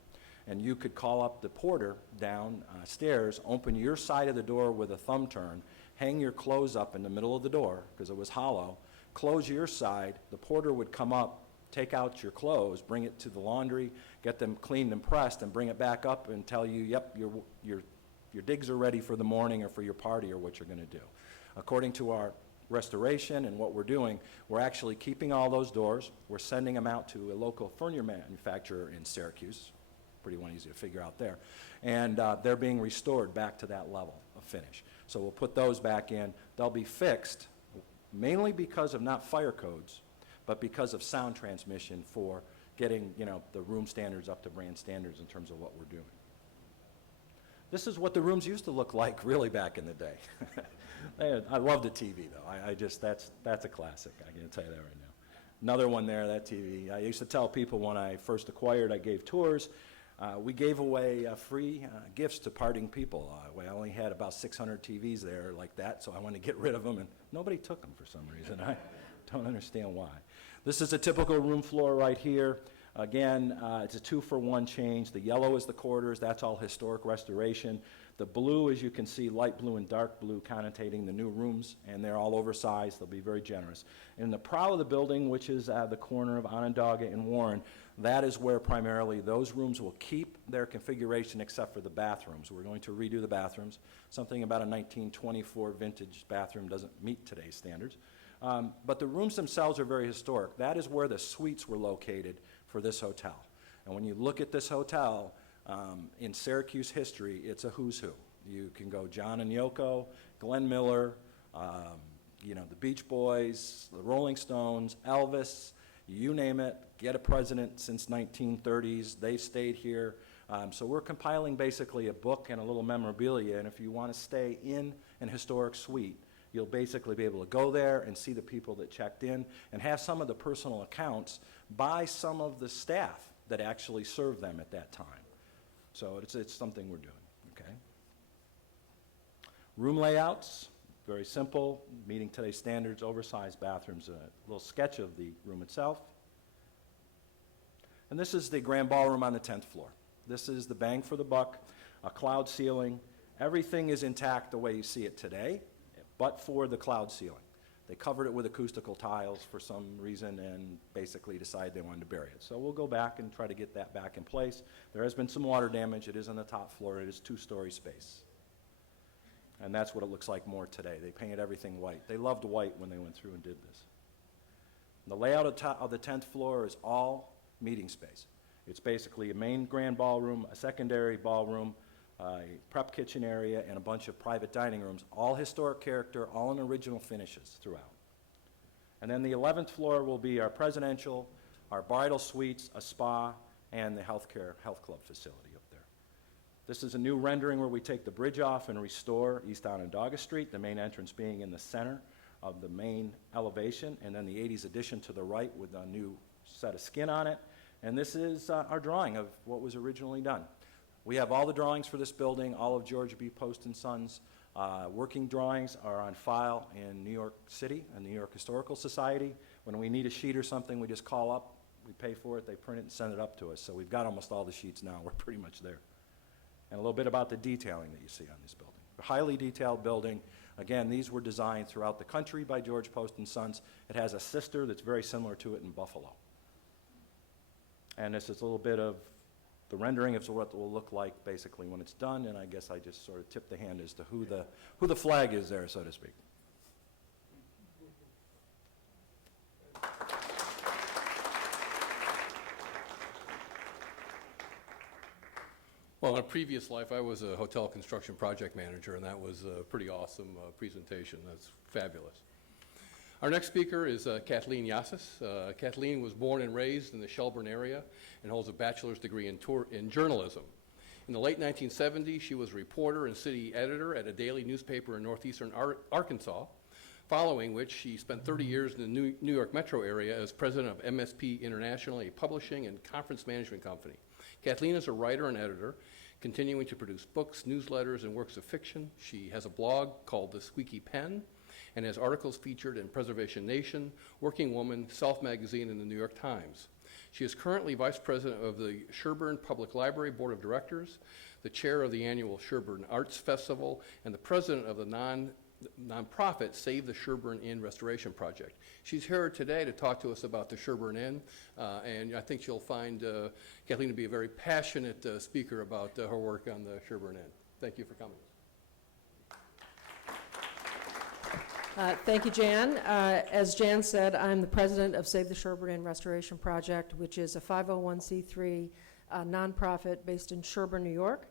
And you could call up the porter downstairs, open your side of the door with a thumb turn, hang your clothes up in the middle of the door because it was hollow, close your side, the porter would come up, take out your clothes, bring it to the laundry, get them cleaned and pressed, and bring it back up and tell you, yep, your digs are ready for the morning or for your party or what you're going to do. According to our restoration and what we're doing, we're actually keeping all those doors. We're sending them out to a local furniture manufacturer in Syracuse. Pretty easy to figure out there. And they're being restored back to that level of finish. So we'll put those back in. They'll be fixed mainly because of not fire codes, but because of sound transmission for getting, the room standards up to brand standards in terms of what we're doing. This is what the rooms used to look like really back in the day. I love the TV though. That's a classic. I can tell you that right now. Another one there, that TV. I used to tell people when I first acquired, I gave tours. We gave away free gifts to parting people. I only had about 600 TVs there like that, so I wanted to get rid of them, and nobody took them for some reason. I don't understand why. This is a typical room floor right here. Again, it's a 2-for-1 change. The yellow is the corridors. That's all historic restoration. The blue, as you can see, light blue and dark blue connotating the new rooms, and they're all oversized. They'll be very generous. In the prow of the building, which is the corner of Onondaga and Warren, that is where primarily those rooms will keep their configuration except for the bathrooms. We're going to redo the bathrooms. Something about a 1924 vintage bathroom doesn't meet today's standards. But the rooms themselves are very historic. That is where the suites were located for this hotel. And when you look at this hotel, in Syracuse history, it's a who's who. You can go John and Yoko, Glenn Miller, the Beach Boys, the Rolling Stones, Elvis, you name it, get a president since 1930s. They stayed here. So we're compiling basically a book and a little memorabilia, and if you want to stay in an historic suite, You'll basically be able to go there and see the people that checked in and have some of the personal accounts by some of the staff that actually served them at that time. So it's something we're doing, okay? Room layouts, very simple, meeting today's standards, oversized bathrooms, a little sketch of the room itself. And this is the grand ballroom on the 10th floor. This is the bang for the buck, a cloud ceiling. Everything is intact the way you see it today, but for the cloud ceiling. They covered it with acoustical tiles for some reason and basically decided they wanted to bury it. So we'll go back and try to get that back in place. There has been some water damage. It is on the top floor. It is two-story space. And that's what it looks like more today. They painted everything white. They loved white when they went through and did this. The layout of the 10th floor is all meeting space. It's basically a main grand ballroom, a secondary ballroom, a prep kitchen area, and a bunch of private dining rooms, all historic character, all in original finishes throughout. And then the 11th floor will be our presidential, our bridal suites, a spa, and the health club facility up there. This is a new rendering where we take the bridge off and restore East Onondaga Street, the main entrance being in the center of the main elevation, and then the 80s addition to the right with a new set of skin on it. And this is our drawing of what was originally done. We have all the drawings for this building. All of George B. Post & Sons working drawings are on file in New York City and the New York Historical Society. When we need a sheet or something, we just call up, we pay for it, they print it and send it up to us. So we've got almost all the sheets now. We're pretty much there. And a little bit about the detailing that you see on this building. A highly detailed building. Again, these were designed throughout the country by George Post & Sons. It has a sister that's very similar to it in Buffalo. And this is a little bit of the rendering of what it will look like basically when it's done, and I guess I just sort of tipped the hand as to who the flag is there, so to speak. Well, in a previous life, I was a hotel construction project manager, and that was a pretty awesome presentation. That's fabulous. Our next speaker is Kathleen Yassis. Kathleen was born and raised in the Shelburne area and holds a bachelor's degree in journalism. In the late 1970s, she was a reporter and city editor at a daily newspaper in northeastern Arkansas, following which she spent 30 years in the New York metro area as president of MSP International, a publishing and conference management company. Kathleen is a writer and editor, continuing to produce books, newsletters, and works of fiction. She has a blog called The Squeaky Pen, and has articles featured in Preservation Nation, Working Woman, Self Magazine, and the New York Times. She is currently vice president of the Sherburne Public Library Board of Directors, the chair of the annual Sherburne Arts Festival, and the president of the nonprofit Save the Sherburne Inn Restoration Project. She's here today to talk to us about the Sherburne Inn, and I think you'll find Kathleen to be a very passionate speaker about her work on the Sherburne Inn. Thank you for coming. Thank you, Jan. As Jan said, I'm the president of Save the Sherburne Inn Restoration Project, which is a 501c3 nonprofit based in Sherburne, New York.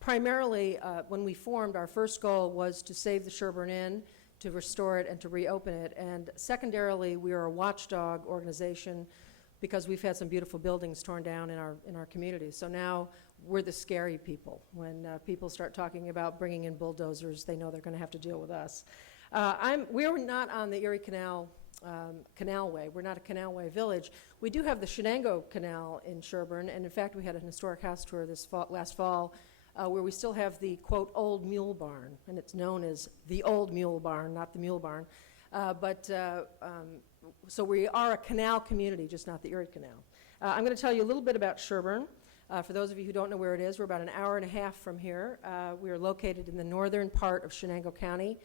Primarily, when we formed, our first goal was to save the Sherburne Inn, to restore it, and to reopen it. And secondarily, we are a watchdog organization because we've had some beautiful buildings torn down in our community. So now we're the scary people. When people start talking about bringing in bulldozers, they know they're going to have to deal with us. We're not on the Erie Canalway. We're not a canalway village. We do have the Shenango Canal in Sherburne, and in fact, we had an historic house tour last fall where we still have the, quote, old mule barn, and it's known as the old mule barn, not the mule barn. So we are a canal community, just not the Erie Canal. I'm going to tell you a little bit about Sherburne. For those of you who don't know where it is, we're about an hour and a half from here. We are located in the northern part of Shenango County.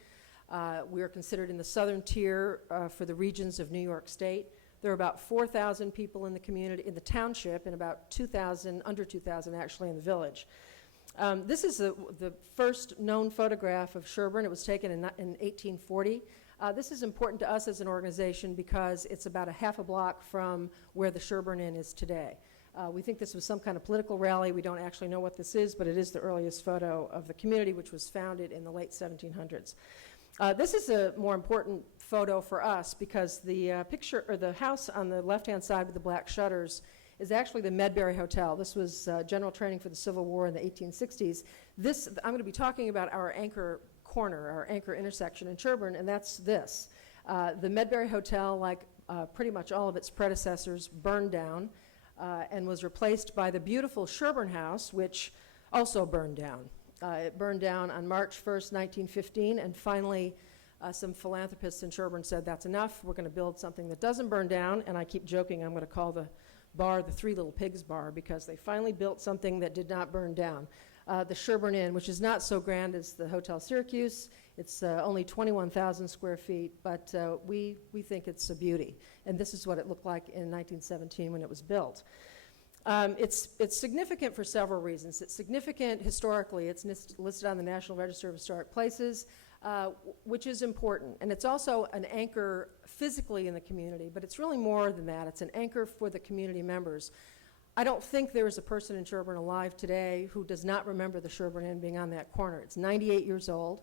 We are considered in the southern tier for the regions of New York State. There are about 4,000 people in the community, in the township, and about 2,000, under 2,000 actually in the village. This is the first known photograph of Sherburne. It was taken in 1840. This is important to us as an organization because it's about a half a block from where the Sherburne Inn is today. We think this was some kind of political rally. We don't actually know what this is, but it is the earliest photo of the community, which was founded in the late 1700s. This is a more important photo for us because the picture, or the house on the left-hand side with the black shutters, is actually the Medbury Hotel. This was general training for the Civil War in the 1860s. I'm going to be talking about our anchor corner, our anchor intersection in Sherburne, and that's this. The Medbury Hotel, like pretty much all of its predecessors, burned down and was replaced by the beautiful Sherburne House, which also burned down. It burned down on March 1st, 1915, and finally some philanthropists in Sherburne said, that's enough, we're going to build something that doesn't burn down, and I keep joking, I'm going to call the bar the Three Little Pigs Bar, because they finally built something that did not burn down. The Sherburne Inn, which is not so grand as the Hotel Syracuse. It's only 21,000 square feet, but we think it's a beauty. And this is what it looked like in 1917 when it was built. It's significant for several reasons. It's significant historically. It's listed on the National Register of Historic Places, which is important. And it's also an anchor physically in the community, but it's really more than that. It's an anchor for the community members. I don't think there is a person in Sherburne alive today who does not remember the Sherburne Inn being on that corner. It's 98 years old,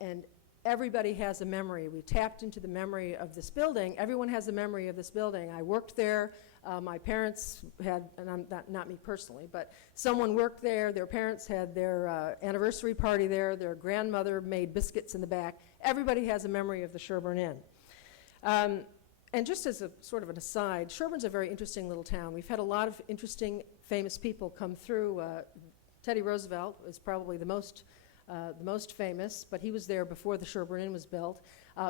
and everybody has a memory. We tapped into the memory of this building. Everyone has a memory of this building. I worked there. My parents had, and I'm not me personally, but someone worked there. Their parents had their anniversary party there. Their grandmother made biscuits in the back. Everybody has a memory of the Sherburne Inn. And just as a sort of an aside, Sherburne's a very interesting little town. We've had a lot of interesting, famous people come through. Teddy Roosevelt is probably the most famous, but he was there before the Sherburne Inn was built.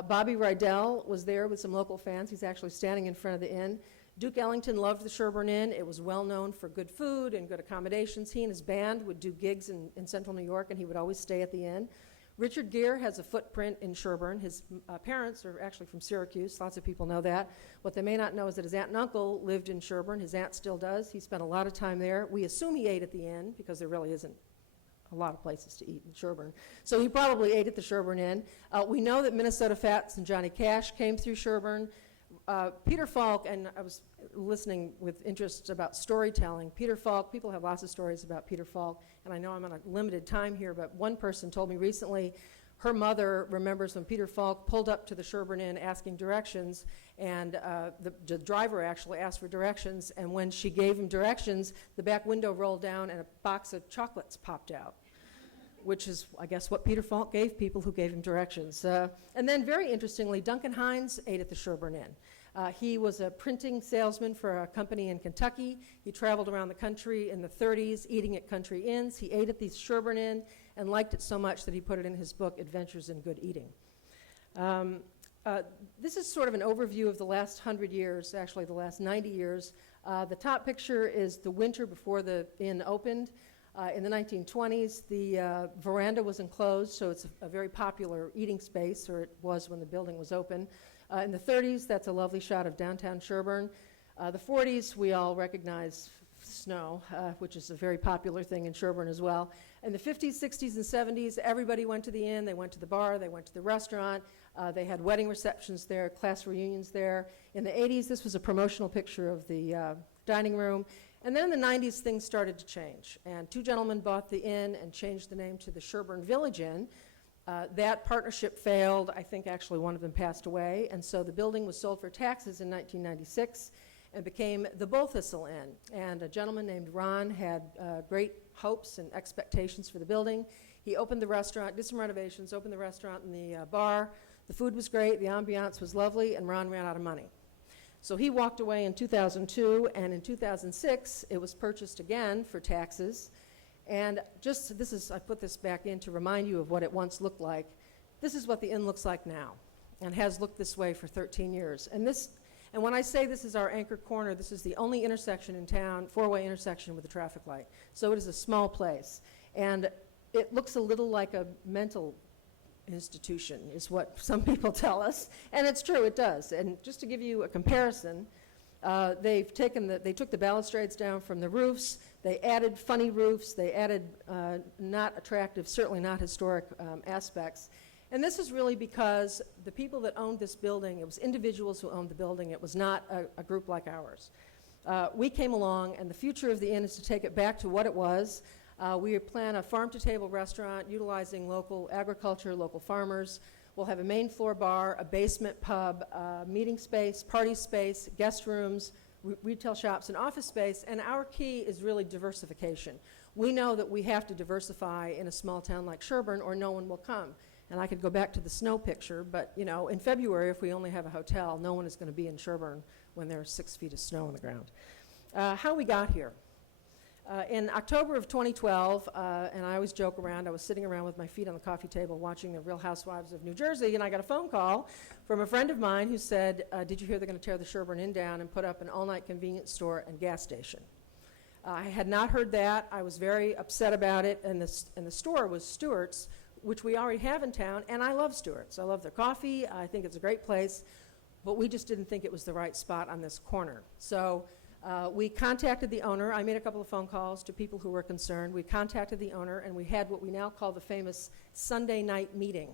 Bobby Rydell was there with some local fans. He's actually standing in front of the inn. Duke Ellington loved the Sherburne Inn. It was well known for good food and good accommodations. He and his band would do gigs in central New York, and he would always stay at the inn. Richard Gere has a footprint in Sherburne. His parents are actually from Syracuse. Lots of people know that. What they may not know is that his aunt and uncle lived in Sherburne. His aunt still does. He spent a lot of time there. We assume he ate at the inn because there really isn't a lot of places to eat in Sherburne. So he probably ate at the Sherburne Inn. We know that Minnesota Fats and Johnny Cash came through Sherburne. Peter Falk, and I was listening with interest about storytelling. Peter Falk, people have lots of stories about Peter Falk, and I know I'm on a limited time here, but one person told me recently her mother remembers when Peter Falk pulled up to the Sherburne Inn asking directions, and the driver actually asked for directions, and when she gave him directions, the back window rolled down and a box of chocolates popped out, which is, I guess, what Peter Falk gave people who gave him directions. And then, very interestingly, Duncan Hines ate at the Sherburne Inn. He was a printing salesman for a company in Kentucky. He traveled around the country in the 30s eating at country inns. He ate at the Sherburne Inn and liked it so much that he put it in his book, Adventures in Good Eating. This is sort of an overview of the last 100 years, actually the last 90 years. The top picture is the winter before the inn opened. In the 1920s, the veranda was enclosed, so it's a very popular eating space, or it was when the building was open. In the 30s, that's a lovely shot of downtown Sherburne. The 40s, we all recognize snow, which is a very popular thing in Sherburne as well. In the 50s, 60s, and 70s, everybody went to the inn, they went to the bar, they went to the restaurant, they had wedding receptions there, class reunions there. In the 80s, this was a promotional picture of the dining room. And then in the 90s, things started to change. And two gentlemen bought the inn and changed the name to the Sherburne Village Inn. That partnership failed. I think actually one of them passed away. And so the building was sold for taxes in 1996 and became the Bullthistle Inn. And a gentleman named Ron had great hopes and expectations for the building. He opened the restaurant, did some renovations, opened the restaurant and the bar. The food was great, the ambiance was lovely, and Ron ran out of money. So he walked away in 2002, and in 2006, it was purchased again for taxes. And just, I put this back in to remind you of what it once looked like. This is what the inn looks like now, and has looked this way for 13 years. And when I say this is our anchor corner, this is the only intersection in town, four-way intersection with a traffic light. So it is a small place. And it looks a little like a mental institution, is what some people tell us. And it's true, it does. And just to give you a comparison, they took the balustrades down from the roofs, they added funny roofs, they added not attractive, certainly not historic aspects. And this is really because the people that owned this building, it was individuals who owned the building, it was not a group like ours. We came along, and the future of the inn is to take it back to what it was. We plan a farm-to-table restaurant utilizing local agriculture, local farmers. We'll have a main floor bar, a basement pub, meeting space, party space, guest rooms, retail shops, and office space. And our key is really diversification. We know that we have to diversify in a small town like Sherburne or no one will come. And I could go back to the snow picture, but you know, in February, if we only have a hotel, no one is going to be in Sherburne when there's 6 feet of snow on the ground. How we got here. In October of 2012, and I always joke around, I was sitting around with my feet on the coffee table watching the Real Housewives of New Jersey, and I got a phone call from a friend of mine who said, did you hear they're going to tear the Sherburne Inn down and put up an all-night convenience store and gas station? I had not heard that. I was very upset about it, and the store was Stewart's, which we already have in town, and I love Stewart's. I love their coffee. I think it's a great place, but we just didn't think it was the right spot on this corner. So we contacted the owner. I made a couple of phone calls to people who were concerned. We contacted the owner, and we had what we now call the famous Sunday night meeting.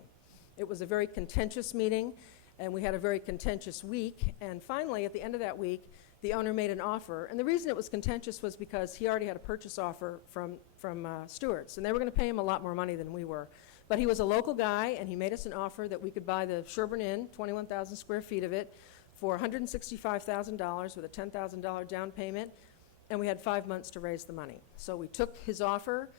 It was a very contentious meeting, and we had a very contentious week. And finally, at the end of that week, the owner made an offer. And the reason it was contentious was because he already had a purchase offer from Stewart's, and they were going to pay him a lot more money than we were. But he was a local guy, and he made us an offer that we could buy the Sherburne Inn, 21,000 square feet of it, for $165,000 with a $10,000 down payment, and we had 5 months to raise the money. So we took his offer.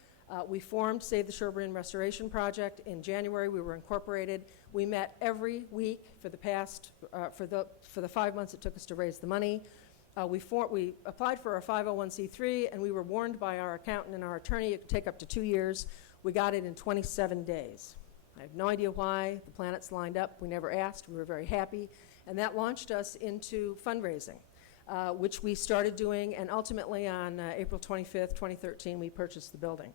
We formed Save the Sherburne Inn Restoration Project. In January, we were incorporated. We met every week for the past, for the 5 months it took us to raise the money. We applied for our 501c3, and we were warned by our accountant and our attorney it could take up to 2 years. We got it in 27 days. I have no idea why. The planets lined up. We never asked. We were very happy. And that launched us into fundraising, which we started doing, and ultimately on April 25th, 2013, we purchased the building.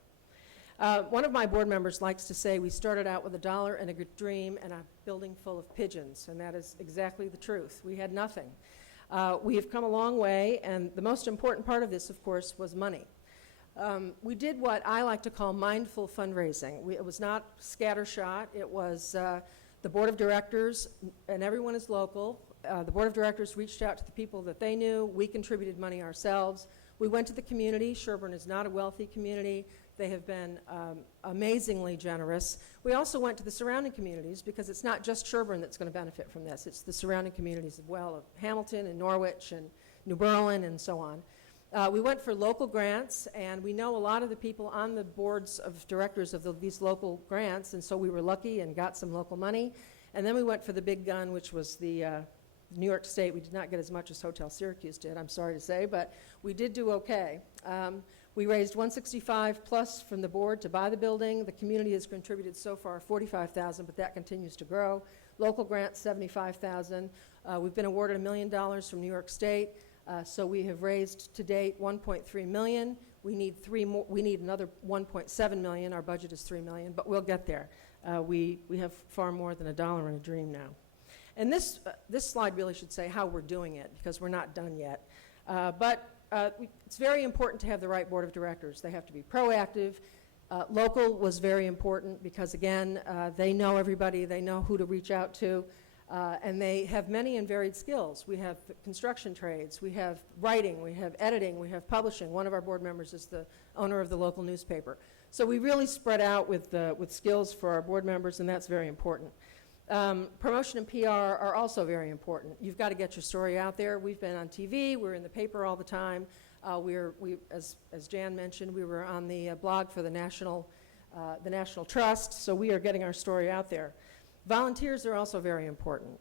One of my board members likes to say we started out with $1 and a good dream and a building full of pigeons, and that is exactly the truth. We had nothing. We have come a long way, and the most important part of this, of course, was money. We did what I like to call mindful fundraising. It was not scattershot. It was the board of directors, and everyone is local. The board of directors reached out to the people that they knew. We contributed money ourselves. We went to the community. Sherburne is not a wealthy community. They have been amazingly generous. We also went to the surrounding communities because it's not just Sherburne that's going to benefit from this. It's the surrounding communities as well, of Hamilton and Norwich and New Berlin and so on. We went for local grants, and we know a lot of the people on the boards of directors of these local grants, and so we were lucky and got some local money. And then we went for the big gun, which was the New York State. We did not get as much as Hotel Syracuse did, I'm sorry to say, but we did do okay. We raised $165,000 plus from the board to buy the building. The community has contributed so far $45,000, but that continues to grow. Local grants, $75,000. We've been awarded $1 million from New York State. So we have raised to date $1.3 million. We need another $1.7 million. Our budget is $3 million, but we'll get there. We have far more than $1 and a dream now. And this slide really should say how we're doing it, because we're not done yet. It's very important to have the right board of directors. They have to be proactive. Local was very important because, again, they know everybody. They know who to reach out to. And they have many and varied skills. We have construction trades, we have writing, we have editing, we have publishing. One of our board members is the owner of the local newspaper. So we really spread out with skills for our board members, and that's very important. Promotion and PR are also very important. You've got to get your story out there. We've been on TV, we're in the paper all the time. As Jan mentioned, we were on the blog for the National Trust, so we are getting our story out there. Volunteers are also very important.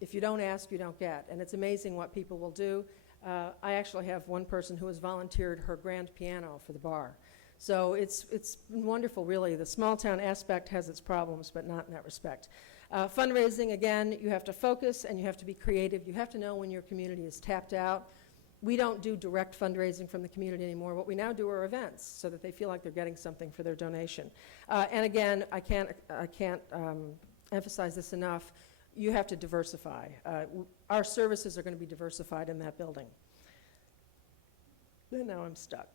If you don't ask, you don't get. And it's amazing what people will do. I actually have one person who has volunteered her grand piano for the bar. So it's been wonderful, really. The small town aspect has its problems, but not in that respect. Fundraising, again, you have to focus and you have to be creative. You have to know when your community is tapped out. We don't do direct fundraising from the community anymore. What we now do are events so that they feel like they're getting something for their donation. And again, I can't emphasize this enough, you have to diversify. Our services are going to be diversified in that building. Then now I'm stuck.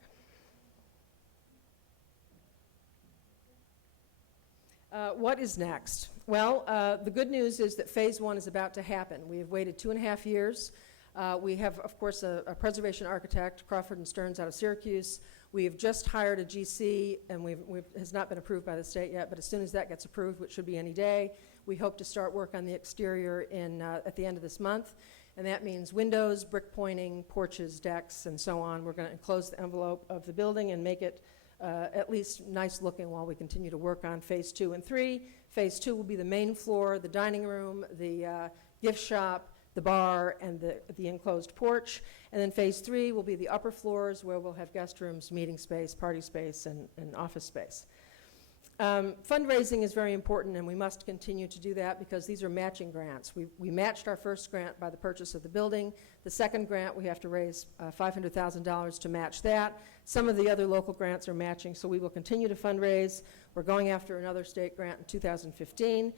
What is next? Well, the good news is that phase one is about to happen. We have waited 2.5 years. We have, of course, a preservation architect, Crawford & Stearns out of Syracuse. We have just hired a GC, and has not been approved by the state yet, but as soon as that gets approved, which should be any day, we hope to start work on the exterior at the end of this month. And that means windows, brick pointing, porches, decks, and so on. We're going to enclose the envelope of the building and make it at least nice looking while we continue to work on Phase 2 and 3. Phase 2 will be the main floor, the dining room, the gift shop, the bar, and the enclosed porch. And then Phase 3 will be the upper floors where we'll have guest rooms, meeting space, party space, and office space. Fundraising is very important, and we must continue to do that because these are matching grants. We matched our first grant by the purchase of the building. The second grant, we have to raise $500,000 to match that. Some of the other local grants are matching, so we will continue to fundraise. We're going after another state grant in 2015.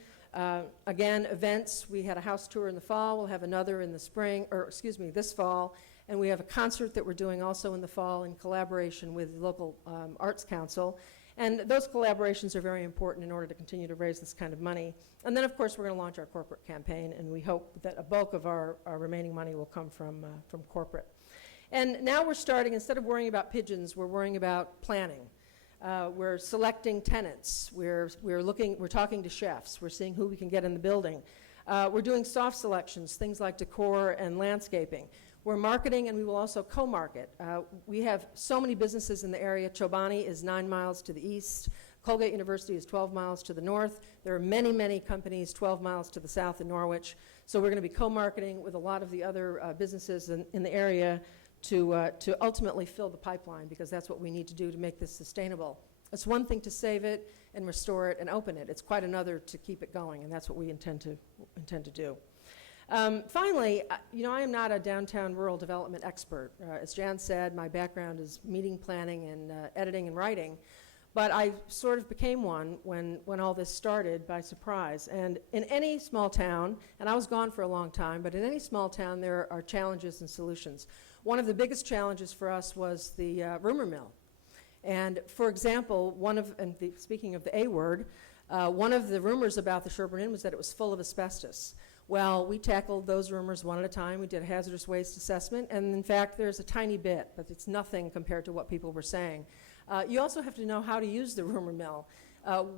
Again, events, we had a house tour in the fall. We'll have another in the spring, or excuse me, this fall. And we have a concert that we're doing also in the fall in collaboration with the local Arts Council. And those collaborations are very important in order to continue to raise this kind of money. And then, of course, we're going to launch our corporate campaign, and we hope that a bulk of our remaining money will come from corporate. And now we're starting, instead of worrying about pigeons, we're worrying about planning. We're selecting tenants. We're talking to chefs. We're seeing who we can get in the building. We're doing soft selections, things like decor and landscaping. We're marketing, and we will also co-market. We have so many businesses in the area. Chobani is 9 miles to the east. Colgate University is 12 miles to the north. There are many, many companies 12 miles to the south in Norwich. So we're going to be co-marketing with a lot of the other businesses in the area to ultimately fill the pipeline, because that's what we need to do to make this sustainable. It's one thing to save it and restore it and open it. It's quite another to keep it going, and that's what we intend to do. Finally, I am not a downtown rural development expert. As Jan said, my background is meeting planning and editing and writing, but I sort of became one when all this started by surprise. And in any small town, and I was gone for a long time, but in any small town there are challenges and solutions. One of the biggest challenges for us was the rumor mill. And for example, speaking of the A word, one of the rumors about the Sherburne Inn was that it was full of asbestos. Well, we tackled those rumors one at a time. We did a hazardous waste assessment, and in fact, there's a tiny bit, but it's nothing compared to what people were saying. You also have to know how to use the rumor mill.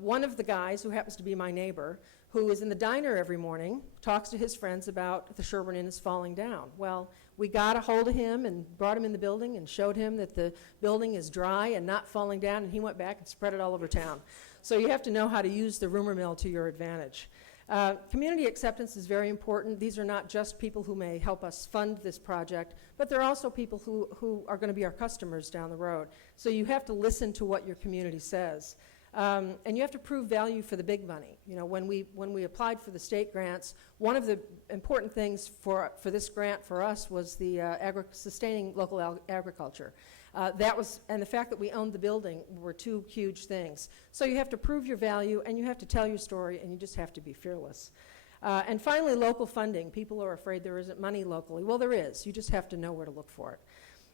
One of the guys, who happens to be my neighbor, who is in the diner every morning, talks to his friends about the Sherburne Inn is falling down. Well, we got a hold of him and brought him in the building and showed him that the building is dry and not falling down, and he went back and spread it all over town. So you have to know how to use the rumor mill to your advantage. Community acceptance is very important. These are not just people who may help us fund this project, but they're also people who are going to be our customers down the road. So you have to listen to what your community says. And you have to prove value for the big money. When we applied for the state grants, one of the important things for this grant for us was the sustaining local agriculture. And the fact that we owned the building were two huge things. So you have to prove your value, and you have to tell your story, and you just have to be fearless. And finally, local funding. People are afraid there isn't money locally. Well, there is. You just have to know where to look for it.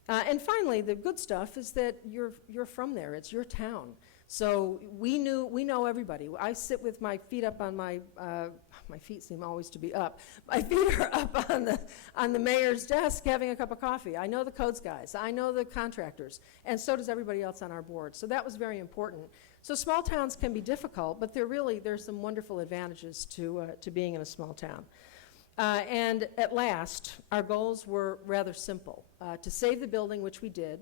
And finally, the good stuff is that you're from there. It's your town. So we know everybody. I sit with my feet up on my feet seem always to be up. My feet are up on the mayor's desk having a cup of coffee. I know the codes guys. I know the contractors. And so does everybody else on our board. So that was very important. So small towns can be difficult, but there's some wonderful advantages to being in a small town. And at last, our goals were rather simple. To save the building, which we did,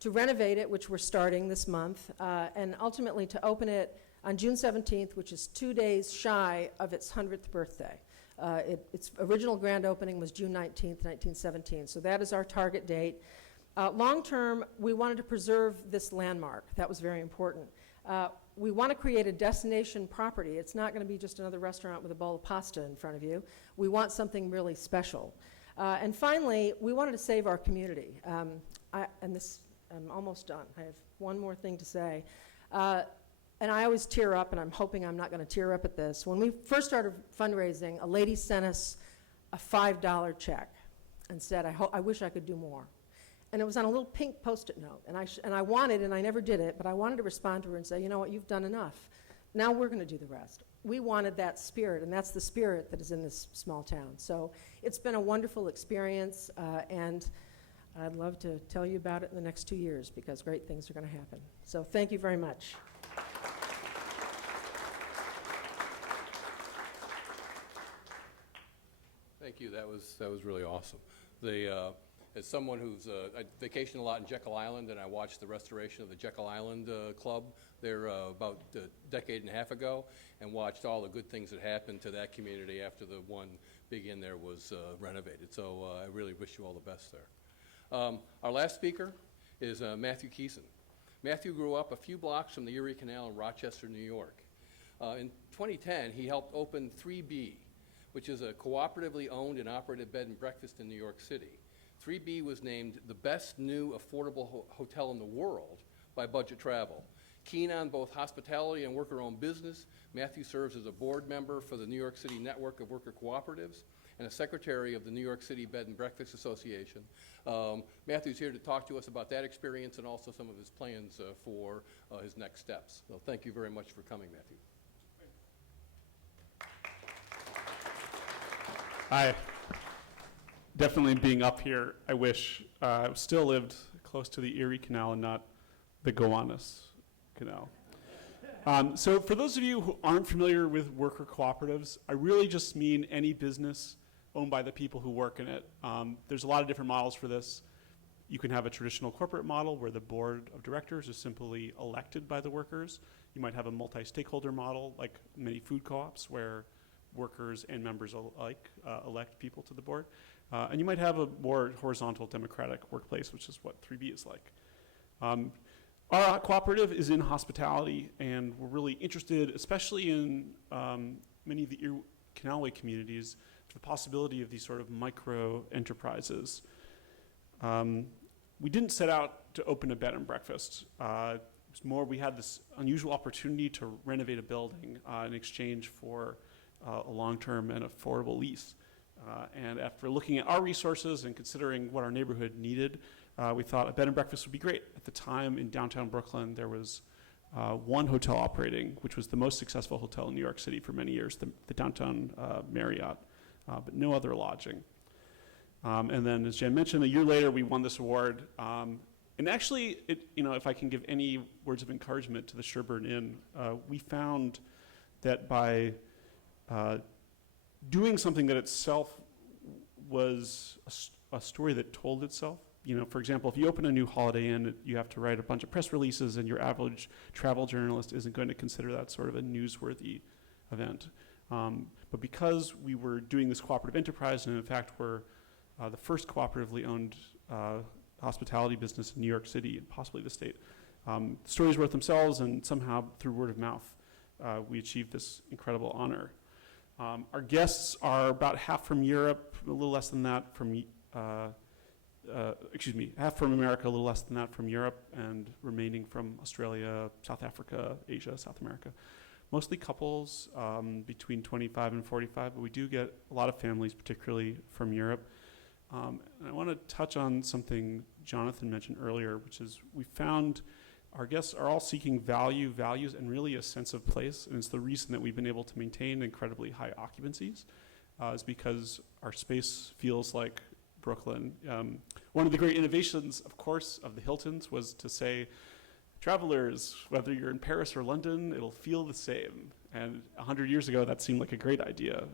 to renovate it, which we're starting this month, and ultimately to open it on June 17th, which is 2 days shy of its 100th birthday. Its original grand opening was June 19th, 1917, so that is our target date. Long term, we wanted to preserve this landmark. That was very important. We want to create a destination property. It's not going to be just another restaurant with a bowl of pasta in front of you. We want something really special. And finally, we wanted to save our community. I'm almost done. I have one more thing to say. And I always tear up, and I'm hoping I'm not going to tear up at this. When we first started fundraising, a lady sent us a $5 check and said, I wish I could do more. And it was on a little pink Post-it note. And I wanted, and I never did it, but I wanted to respond to her and say, you know what, you've done enough. Now we're going to do the rest. We wanted that spirit, and that's the spirit that is in this small town. So it's been a wonderful experience, and I'd love to tell you about it in the next 2 years, because great things are going to happen. So thank you very much. Thank you. That was really awesome. as someone who's, I vacation a lot in Jekyll Island, and I watched the restoration of the Jekyll Island Club there about a decade and a half ago, and watched all the good things that happened to that community after the one big inn there was renovated. So I really wish you all the best there. Our last speaker is Matthew Keeson. Matthew grew up a few blocks from the Erie Canal in Rochester, New York. In 2010, he helped open 3B, which is a cooperatively owned and operated bed and breakfast in New York City. 3B was named the best new affordable hotel in the world by Budget Travel. Keen on both hospitality and worker-owned business, Matthew serves as a board member for the New York City Network of Worker Cooperatives and a secretary of the New York City Bed and Breakfast Association. Matthew's here to talk to us about that experience and also some of his plans for his next steps. So thank you very much for coming, Matthew. Hi. Definitely being up here, I wish I still lived close to the Erie Canal and not the Gowanus Canal. So for those of you who aren't familiar with worker cooperatives, I really just mean any business owned by the people who work in it. There's a lot of different models for this. You can have a traditional corporate model where the board of directors is simply elected by the workers. You might have a multi-stakeholder model like many food co-ops where workers and members alike elect people to the board. And you might have a more horizontal democratic workplace, which is what 3B is like. Our cooperative is in hospitality, and we're really interested, especially in many of the Erie Canalway communities, for the possibility of these sort of micro enterprises. We didn't set out to open a bed and breakfast. It was more, we had this unusual opportunity to renovate a building in exchange for a long-term and affordable lease. And after looking at our resources and considering what our neighborhood needed, we thought a bed and breakfast would be great. At the time in downtown Brooklyn, there was one hotel operating, which was the most successful hotel in New York City for many years, the downtown Marriott, but no other lodging. And then, as Jen mentioned, a year later, we won this award. And actually, if I can give any words of encouragement to the Sherburne Inn, we found that by doing something that itself was a story that told itself. For example, if you open a new Holiday Inn, you have to write a bunch of press releases, and your average travel journalist isn't going to consider that sort of a newsworthy event. But because we were doing this cooperative enterprise, and in fact we're the first cooperatively owned hospitality business in New York City, and possibly the state, stories wrote themselves, and somehow through word of mouth, we achieved this incredible honor. Our guests are about half from Europe, a little less than that from, half from America, a little less than that from Europe, and remaining from Australia, South Africa, Asia, South America. Mostly couples between 25 and 45, but we do get a lot of families, particularly from Europe. And I want to touch on something Jonathan mentioned earlier, which is we found our guests are all seeking values, and really a sense of place. And it's the reason that we've been able to maintain incredibly high occupancies is because our space feels like Brooklyn. One of the great innovations, of course, of the Hiltons was to say, travelers, whether you're in Paris or London, it'll feel the same. And 100 years ago, that seemed like a great idea.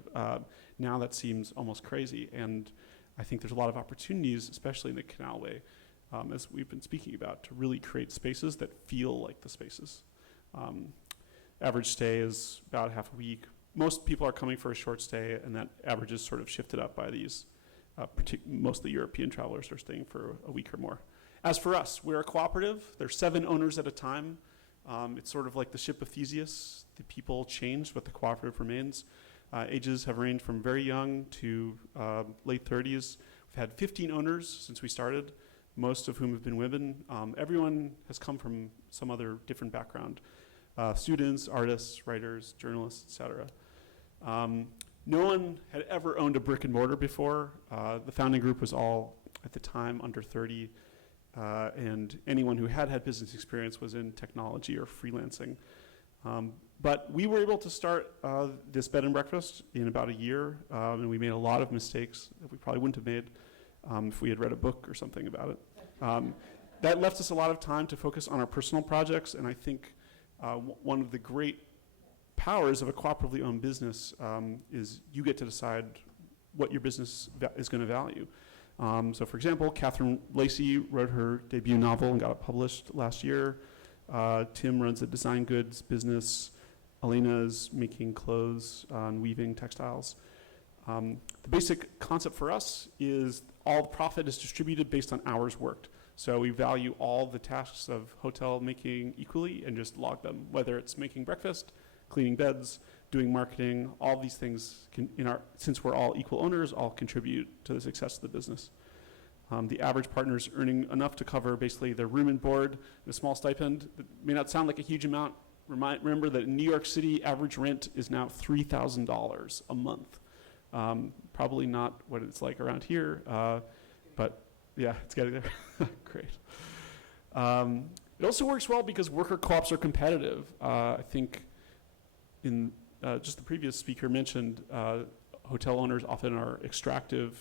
Now that seems almost crazy. And I think there's a lot of opportunities, especially in the Canalway, as we've been speaking about, to really create spaces that feel like the spaces. Average stay is about half a week. Most people are coming for a short stay, and that average is sort of shifted up by these, mostly European travelers are staying for a week or more. As for us, we're a cooperative. There's 7 owners at a time. It's sort of like the ship of Theseus. The people change, but the cooperative remains. Ages have ranged from very young to late 30s. We've had 15 owners since we started, most of whom have been women. Everyone has come from some other different background. Students, artists, writers, journalists, etc. No one had ever owned a brick and mortar before. The founding group was all, at the time, under 30. And anyone who had business experience was in technology or freelancing. But we were able to start this bed and breakfast in about a year, and we made a lot of mistakes that we probably wouldn't have made if we had read a book or something about it. That left us a lot of time to focus on our personal projects, and I think one of the great powers of a cooperatively owned business is you get to decide what your business is going to value. So for example, Catherine Lacey wrote her debut novel and got it published last year. Tim runs a design goods business. Elena's making clothes and weaving textiles. The basic concept for us is all the profit is distributed based on hours worked. So we value all the tasks of hotel making equally and just log them, whether it's making breakfast, cleaning beds, doing marketing, all these things can, since we're all equal owners, all contribute to the success of the business. The average partner is earning enough to cover basically their room and board and a small stipend. It may not sound like a huge amount. Remember that in New York City, average rent is now $3,000 a month. Probably not what it's like around here, but yeah, it's getting there. Great. It also works well because worker co-ops are competitive. I think in just the previous speaker mentioned hotel owners often are extractive,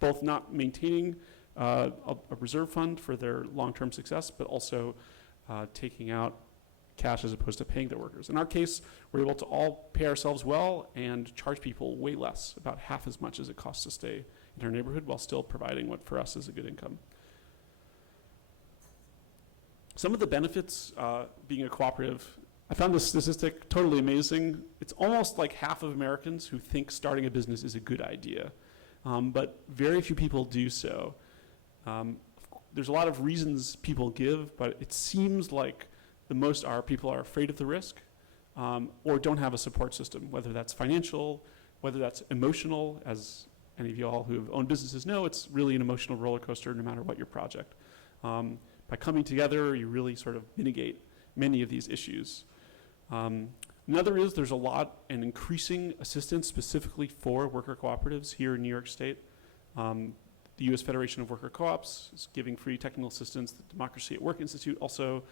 both not maintaining a reserve fund for their long-term success, but also taking out cash as opposed to paying their workers. In our case, we're able to all pay ourselves well and charge people way less, about half as much as it costs to stay in our neighborhood while still providing what for us is a good income. Some of the benefits being a cooperative, I found this statistic totally amazing. It's almost like half of Americans who think starting a business is a good idea, but very few people do so. There's a lot of reasons people give, but it seems like the most are people are afraid of the risk or don't have a support system, whether that's financial, whether that's emotional. As any of you all who have owned businesses know, it's really an emotional roller coaster no matter what your project. By coming together, you really sort of mitigate many of these issues. Another is there's a lot and increasing assistance specifically for worker cooperatives here in New York State. The U.S. Federation of Worker Co-ops is giving free technical assistance. The Democracy at Work Institute also.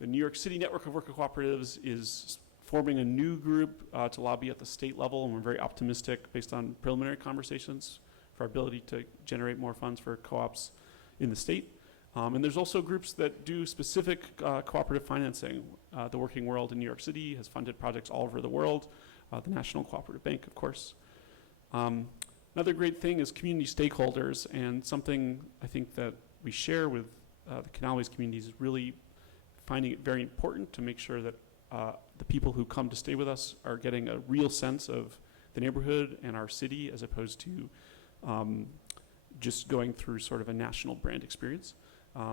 The New York City Network of Worker Cooperatives is forming a new group to lobby at the state level, and we're very optimistic based on preliminary conversations for our ability to generate more funds for co-ops in the state. And there's also groups that do specific cooperative financing. The Working World in New York City has funded projects all over the world. The National Cooperative Bank, of course. Another great thing is community stakeholders, and something I think that we share with the Canalways communities is really finding it very important to make sure that the people who come to stay with us are getting a real sense of the neighborhood and our city as opposed to just going through sort of a national brand experience.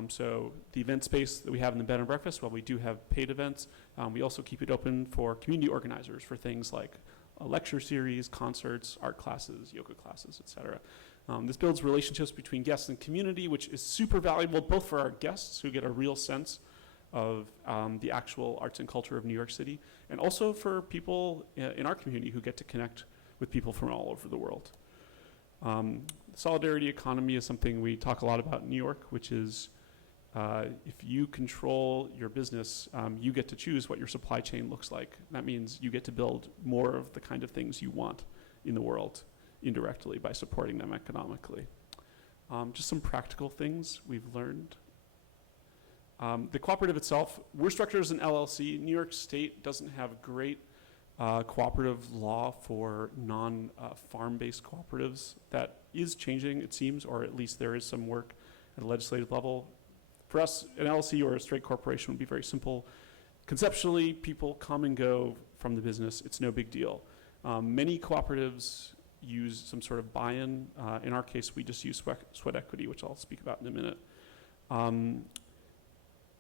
So the event space that we have in the bed and breakfast, while we do have paid events, we also keep it open for community organizers for things like a lecture series, concerts, art classes, yoga classes, et cetera. This builds relationships between guests and community, which is super valuable both for our guests who get a real sense of the actual arts and culture of New York City, and also for people in our community who get to connect with people from all over the world. The solidarity economy is something we talk a lot about in New York, which is if you control your business, you get to choose what your supply chain looks like. That means you get to build more of the kind of things you want in the world indirectly by supporting them economically. Just some practical things we've learned. The cooperative itself, we're structured as an LLC. New York State doesn't have great cooperative law for non-farm-based cooperatives. That is changing, it seems, or at least there is some work at a legislative level. For us, an LLC or a straight corporation would be very simple. Conceptually, people come and go from the business. It's no big deal. Many cooperatives use some sort of buy-in. In our case, we just use sweat equity, which I'll speak about in a minute.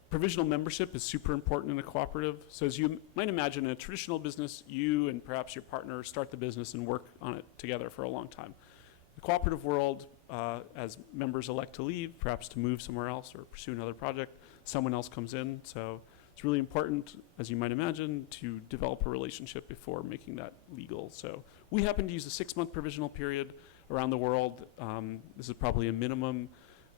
Provisional membership is super important in a cooperative. So as you might imagine, in a traditional business, you and perhaps your partner start the business and work on it together for a long time. The cooperative world, as members elect to leave, perhaps to move somewhere else or pursue another project, someone else comes in. So it's really important, as you might imagine, to develop a relationship before making that legal. So we happen to use a 6-month provisional period around the world. This is probably a minimum.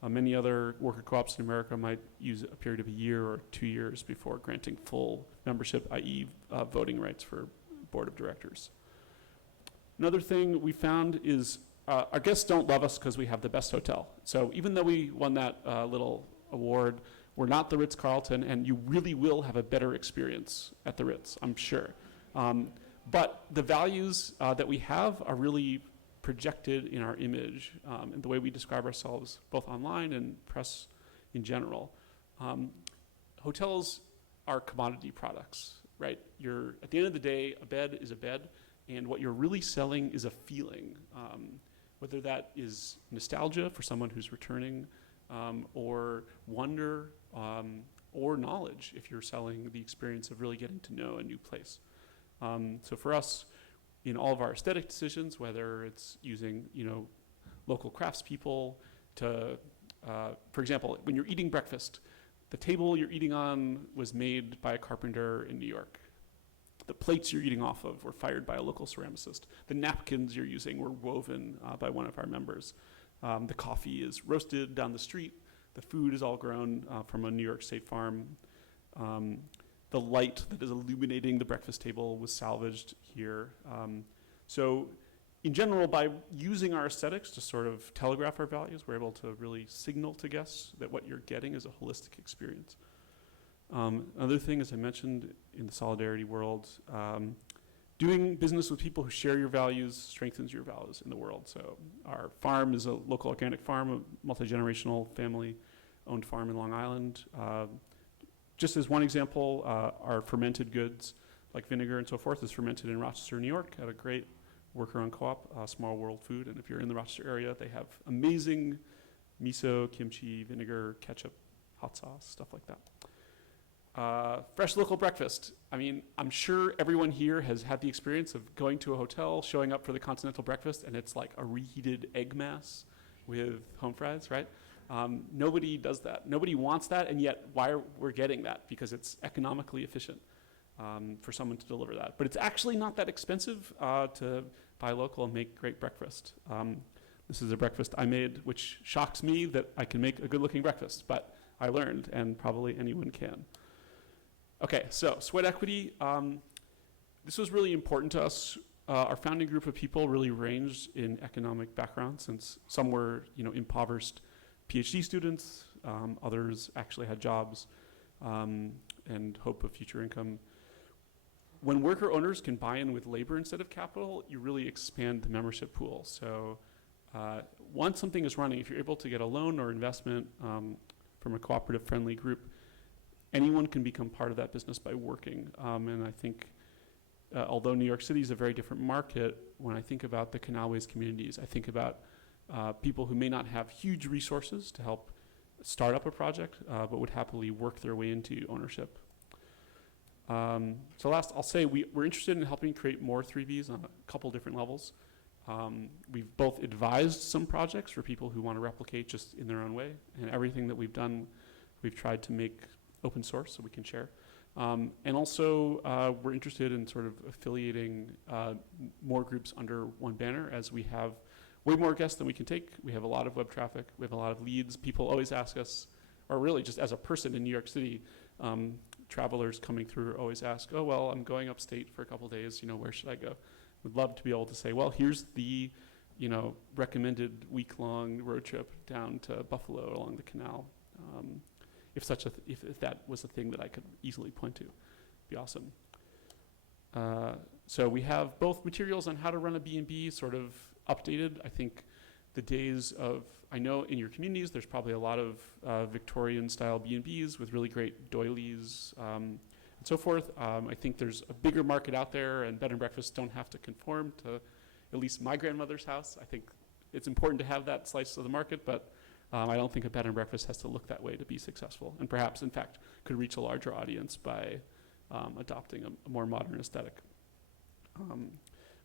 Many other worker co-ops in America might use a period of a year or 2 years before granting full membership, i.e. Voting rights for board of directors. Another thing we found is our guests don't love us because we have the best hotel. So even though we won that little award, we're not the Ritz-Carlton, and you really will have a better experience at the Ritz, I'm sure. But the values that we have are really projected in our image and the way we describe ourselves both online and press in general. Hotels are commodity products, right? At the end of the day, a bed is a bed, and what you're really selling is a feeling, whether that is nostalgia for someone who's returning, or wonder, or knowledge if you're selling the experience of really getting to know a new place. So for us, in all of our aesthetic decisions, whether it's using local craftspeople to, for example, when you're eating breakfast, the table you're eating on was made by a carpenter in New York. The plates you're eating off of were fired by a local ceramicist. The napkins you're using were woven by one of our members. The coffee is roasted down the street. The food is all grown from a New York State farm. The light that is illuminating the breakfast table was salvaged here. So in general, by using our aesthetics to sort of telegraph our values, we're able to really signal to guests that what you're getting is a holistic experience. Another thing, as I mentioned, in the solidarity world, doing business with people who share your values strengthens your values in the world. So our farm is a local organic farm, a multi-generational family-owned farm in Long Island. Just as one example, our fermented goods, like vinegar and so forth, is fermented in Rochester, New York, at a great worker-owned co-op, Small World Food. And if you're in the Rochester area, they have amazing miso, kimchi, vinegar, ketchup, hot sauce, stuff like that. Fresh local breakfast. I mean, I'm sure everyone here has had the experience of going to a hotel, showing up for the continental breakfast, and it's like a reheated egg mass with home fries, right? Nobody does that. Nobody wants that, and yet we're getting that because it's economically efficient for someone to deliver that. But it's actually not that expensive to buy local and make great breakfast. This is a breakfast I made, which shocks me that I can make a good-looking breakfast, but I learned, and probably anyone can. Okay, so sweat equity. This was really important to us. Our founding group of people really ranged in economic background, since some were, impoverished PhD students, others actually had jobs and hope of future income. When worker owners can buy in with labor instead of capital, you really expand the membership pool. So once something is running, if you're able to get a loan or investment from a cooperative-friendly group, anyone can become part of that business by working. And I think, although New York City is a very different market, when I think about the Canalways communities, I think about people who may not have huge resources to help start up a project, but would happily work their way into ownership. So last, I'll say we're interested in helping create more 3Bs on a couple different levels. We've both advised some projects for people who want to replicate just in their own way, and everything that we've done, we've tried to make open source so we can share. And also, we're interested in sort of affiliating more groups under one banner, as we have way more guests than we can take. We have a lot of web traffic. We have a lot of leads. People always ask us, or really just as a person in New York City, travelers coming through always ask, oh, well, I'm going upstate for a couple days, where should I go? Would love to be able to say, well, here's the, recommended week-long road trip down to Buffalo along the canal. If that was a thing that I could easily point to, be awesome. So we have both materials on how to run a B&B sort of updated. I think the days of, I know in your communities there's probably a lot of Victorian style B&Bs with really great doilies and so forth. I think there's a bigger market out there, and bed and breakfasts don't have to conform to at least my grandmother's house. I think it's important to have that slice of the market, but I don't think a bed and breakfast has to look that way to be successful, and perhaps, in fact, could reach a larger audience by adopting a more modern aesthetic.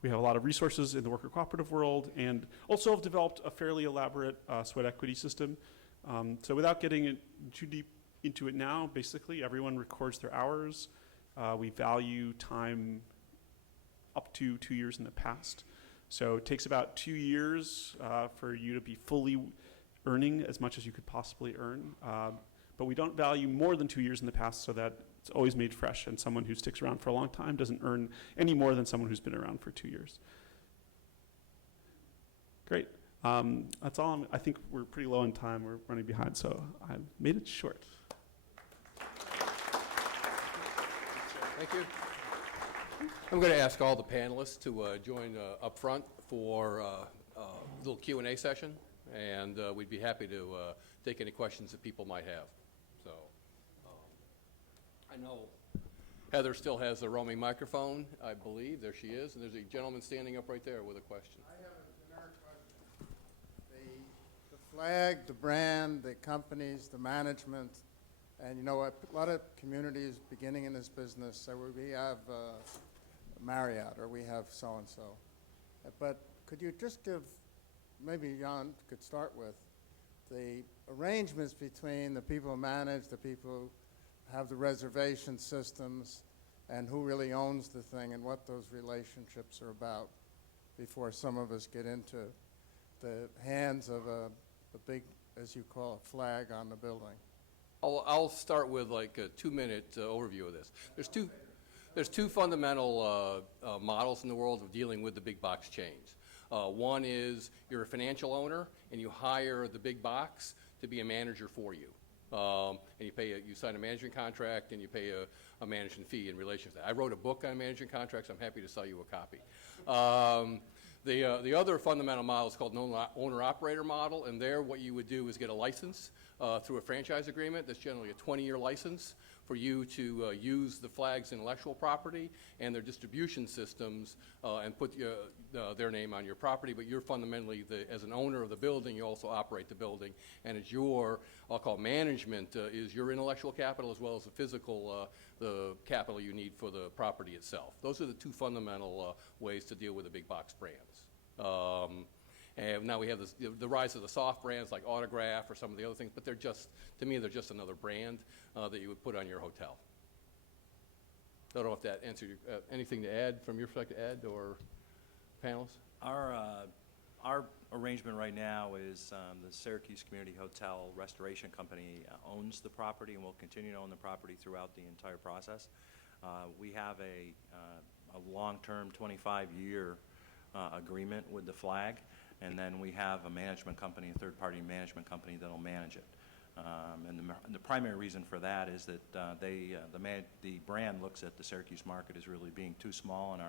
We have a lot of resources in the worker cooperative world, and also have developed a fairly elaborate sweat equity system. So without getting too deep into it now, basically everyone records their hours. We value time up to 2 years in the past. So it takes about 2 years for you to be fully earning as much as you could possibly earn. But we don't value more than 2 years in the past, so that it's always made fresh, and someone who sticks around for a long time doesn't earn any more than someone who's been around for 2 years. Great. That's all. I think we're pretty low on time. We're running behind, so I made it short. Thank you. I'm going to ask all the panelists to join up front for little Q&A session, and we'd be happy to take any questions that people might have. So, I know Heather still has the roaming microphone, I believe. There she is, and there's a gentleman standing up right there with a question. I have a generic question. The flag, the brand, the companies, the management, and you know what, a lot of communities beginning in this business say, well, we have Marriott or we have so-and-so. But could you just give, maybe Jan could start with, the arrangements between the people who manage, the people who have the reservation systems, and who really owns the thing and what those relationships are about before some of us get into the hands of a big, as you call it, flag on the building. I'll start with like a 2-minute overview of this. There's two fundamental models in the world of dealing with the big box chains. One is you're a financial owner and you hire the big box to be a manager for you. And you sign a management contract and you pay a management fee in relation to that. I wrote a book on management contracts. I'm happy to sell you a copy. The other fundamental model is called an owner-operator model, and there what you would do is get a license through a franchise agreement. That's generally a 20-year license for you to use the flag's intellectual property and their distribution systems and put their name on your property, but you're fundamentally, as an owner of the building, you also operate the building, and it's your, I'll call management, is your intellectual capital as well as the physical the capital you need for the property itself. Those are the two fundamental ways to deal with the big box brands. And now we have the rise of the soft brands like Autograph or some of the other things, but they're just, to me, they're just another brand that you would put on your hotel. I don't know if that answered your, anything to add from your perspective, Ed or panelists? Our arrangement right now is the Syracuse Community Hotel Restoration Company owns the property and will continue to own the property throughout the entire process. We have a long-term 25-year agreement with the flag, and then we have a management company, a third-party management company that will manage it. And the primary reason for that is that the brand looks at the Syracuse market as really being too small and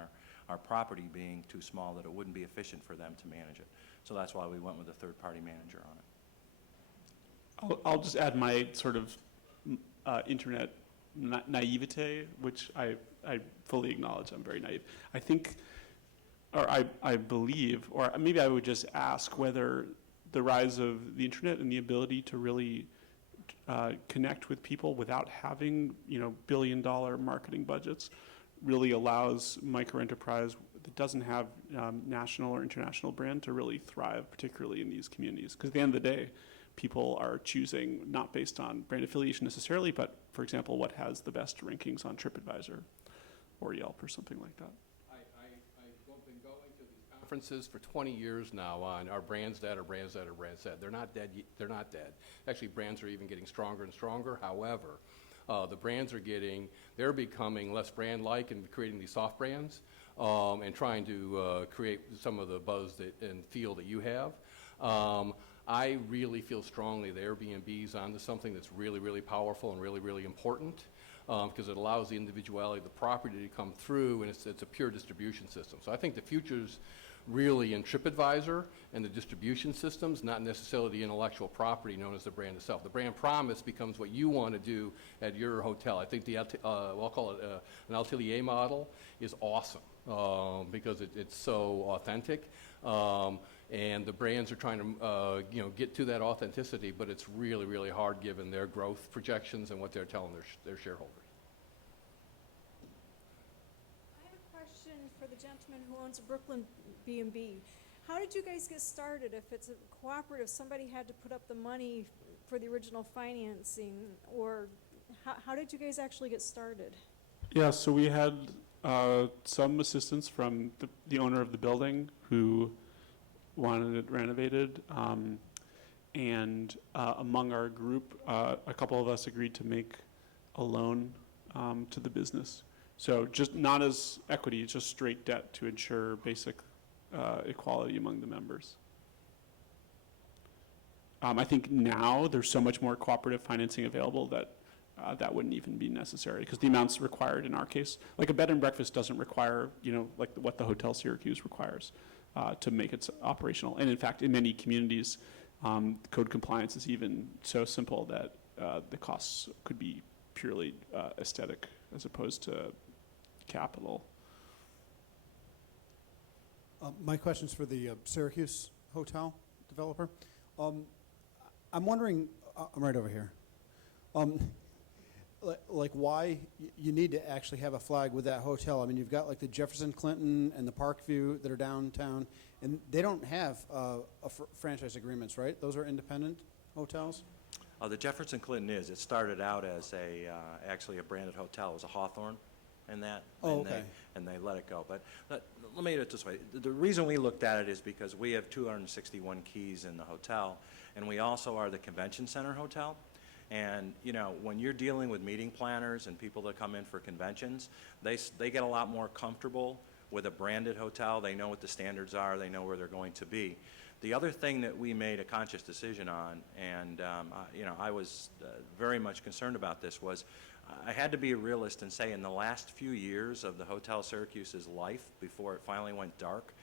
our property being too small that it wouldn't be efficient for them to manage it. So that's why we went with a third-party manager on it. I'll just add my sort of internet naivete, which I fully acknowledge I'm very naive. I think, or I believe, or maybe I would just ask whether the rise of the internet and the ability to really connect with people without having, billion-dollar marketing budgets really allows microenterprise that doesn't have national or international brand to really thrive, particularly in these communities. Because at the end of the day, people are choosing not based on brand affiliation necessarily, but, for example, what has the best rankings on TripAdvisor or Yelp or something like that. I've been going to these conferences for 20 years now on our brands that are brands that are brands that. They're not dead. They're not dead. Actually, brands are even getting stronger and stronger. However, the brands they're becoming less brand-like and creating these soft brands and trying to create some of the buzz and feel that you have. I really feel strongly the Airbnb's onto something that's really, really powerful and really, really important because it allows the individuality of the property to come through, and it's a pure distribution system. So I think the future's really in TripAdvisor and the distribution systems, not necessarily the intellectual property known as the brand itself. The brand promise becomes what you want to do at your hotel. I think I'll call it an Atelier model is awesome because it's so authentic. And the brands are trying to, get to that authenticity, but it's really, really hard given their growth projections and what they're telling their shareholders. I have a question for the gentleman who owns a Brooklyn B&B. How did you guys get started? If it's a cooperative, somebody had to put up the money for the original financing, or how did you guys actually get started? Yeah, so we had some assistance from the owner of the building who wanted it renovated, and among our group, a couple of us agreed to make a loan to the business. So just not as equity, just straight debt to ensure basic equality among the members. I think now there's so much more cooperative financing available that that wouldn't even be necessary because the amounts required in our case, like a bed and breakfast doesn't require, like what the Hotel Syracuse requires. to make it operational. And in fact, in many communities, code compliance is even so simple that the costs could be purely aesthetic as opposed to capital. My question's for the Syracuse hotel developer. I'm wondering, I'm right over here. Like why you need to actually have a flag with that hotel. I mean, you've got like the Jefferson Clinton and the Parkview that are downtown, and they don't have franchise agreements, right? Those are independent hotels? The Jefferson Clinton it started out as actually a branded hotel. It was a Hawthorne and that. Oh, and okay. They let it go. But let me put it this way. The reason we looked at it is because we have 261 keys in the hotel, and we also are the convention center hotel. And, you know, when you're dealing with meeting planners and people that come in for conventions, they get a lot more comfortable with a branded hotel. They know what the standards are. They know where they're going to be. The other thing that we made a conscious decision on, and, you know, I was very much concerned about this, was I had to be a realist and say in the last few years of the Hotel Syracuse's life, before it finally went dark,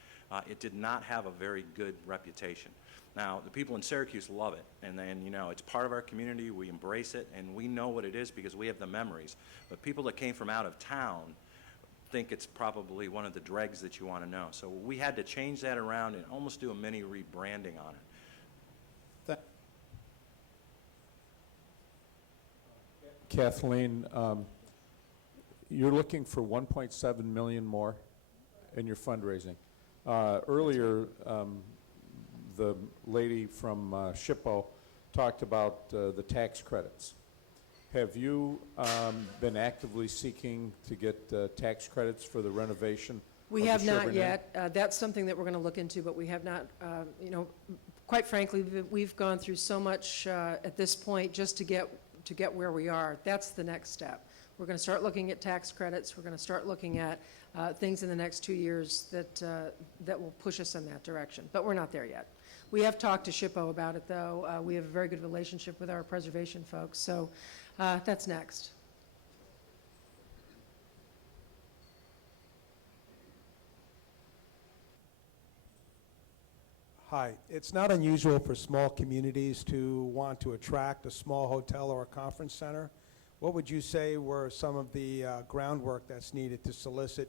it did not have a very good reputation. Now, the people in Syracuse love it, and then, you know, it's part of our community, we embrace it, and we know what it is because we have the memories. But people that came from out of town think it's probably one of the dregs that you want to know. So we had to change that around and almost do a mini rebranding on it. Kathleen, you're looking for 1.7 million more in your fundraising. Earlier, the lady from SHPO talked about the tax credits. Have you been actively seeking to get tax credits for the renovation? We of the have not Sherburne Inn? yet. That's something that we're going to look into, but we have not, you know, quite frankly, we've gone through so much at this point just to get where we are. That's the next step. We're going to start looking at tax credits. We're going to start looking at things in the next 2 years that will push us in that direction, but we're not there yet. We have talked to SHPO about it, though. We have a very good relationship with our preservation folks, so that's next. Hi. It's not unusual for small communities to want to attract a small hotel or a conference center. What would you say were some of the groundwork that's needed to solicit